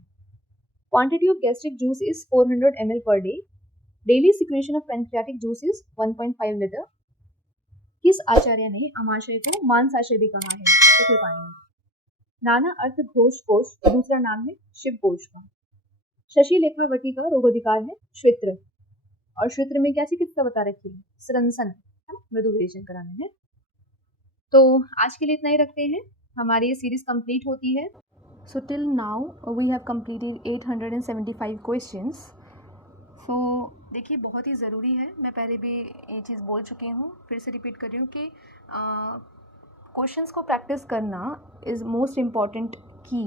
Quantity of gastric juice is 400 ml per day, daily secretion of pancreatic juice is 1.5 litre. किस आचार्य ने अमाशय को मांसाशय भी कहा है? चतुर्पाणी ने। नाना अर्थ घोष कोश दूसरा नाम है शिव कोश का। शशि लेखावती का रोगोधिकार है श्वित्र, और श्वित्र में क्या चिकित्सा बता रखी है? स्रंसन, मृदु विरेचन कराना है। तो आज के लिए इतना ही रखते हैं, हमारी ये सीरीज कंप्लीट होती है। So till now we have completed 875 questions. So देखिए बहुत ही ज़रूरी है, मैं पहले भी ये चीज़ बोल चुकी हूँ, फिर से रिपीट कर रही हूँ कि क्वेश्चंस को प्रैक्टिस करना is most important key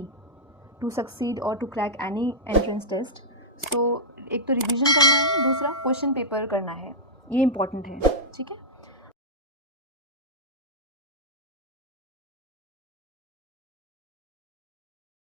to succeed और to crack any entrance test. So एक तो रिवीजन करना है, दूसरा क्वेश्चन पेपर करना है, ये इम्पॉर्टेंट है। ठीक है।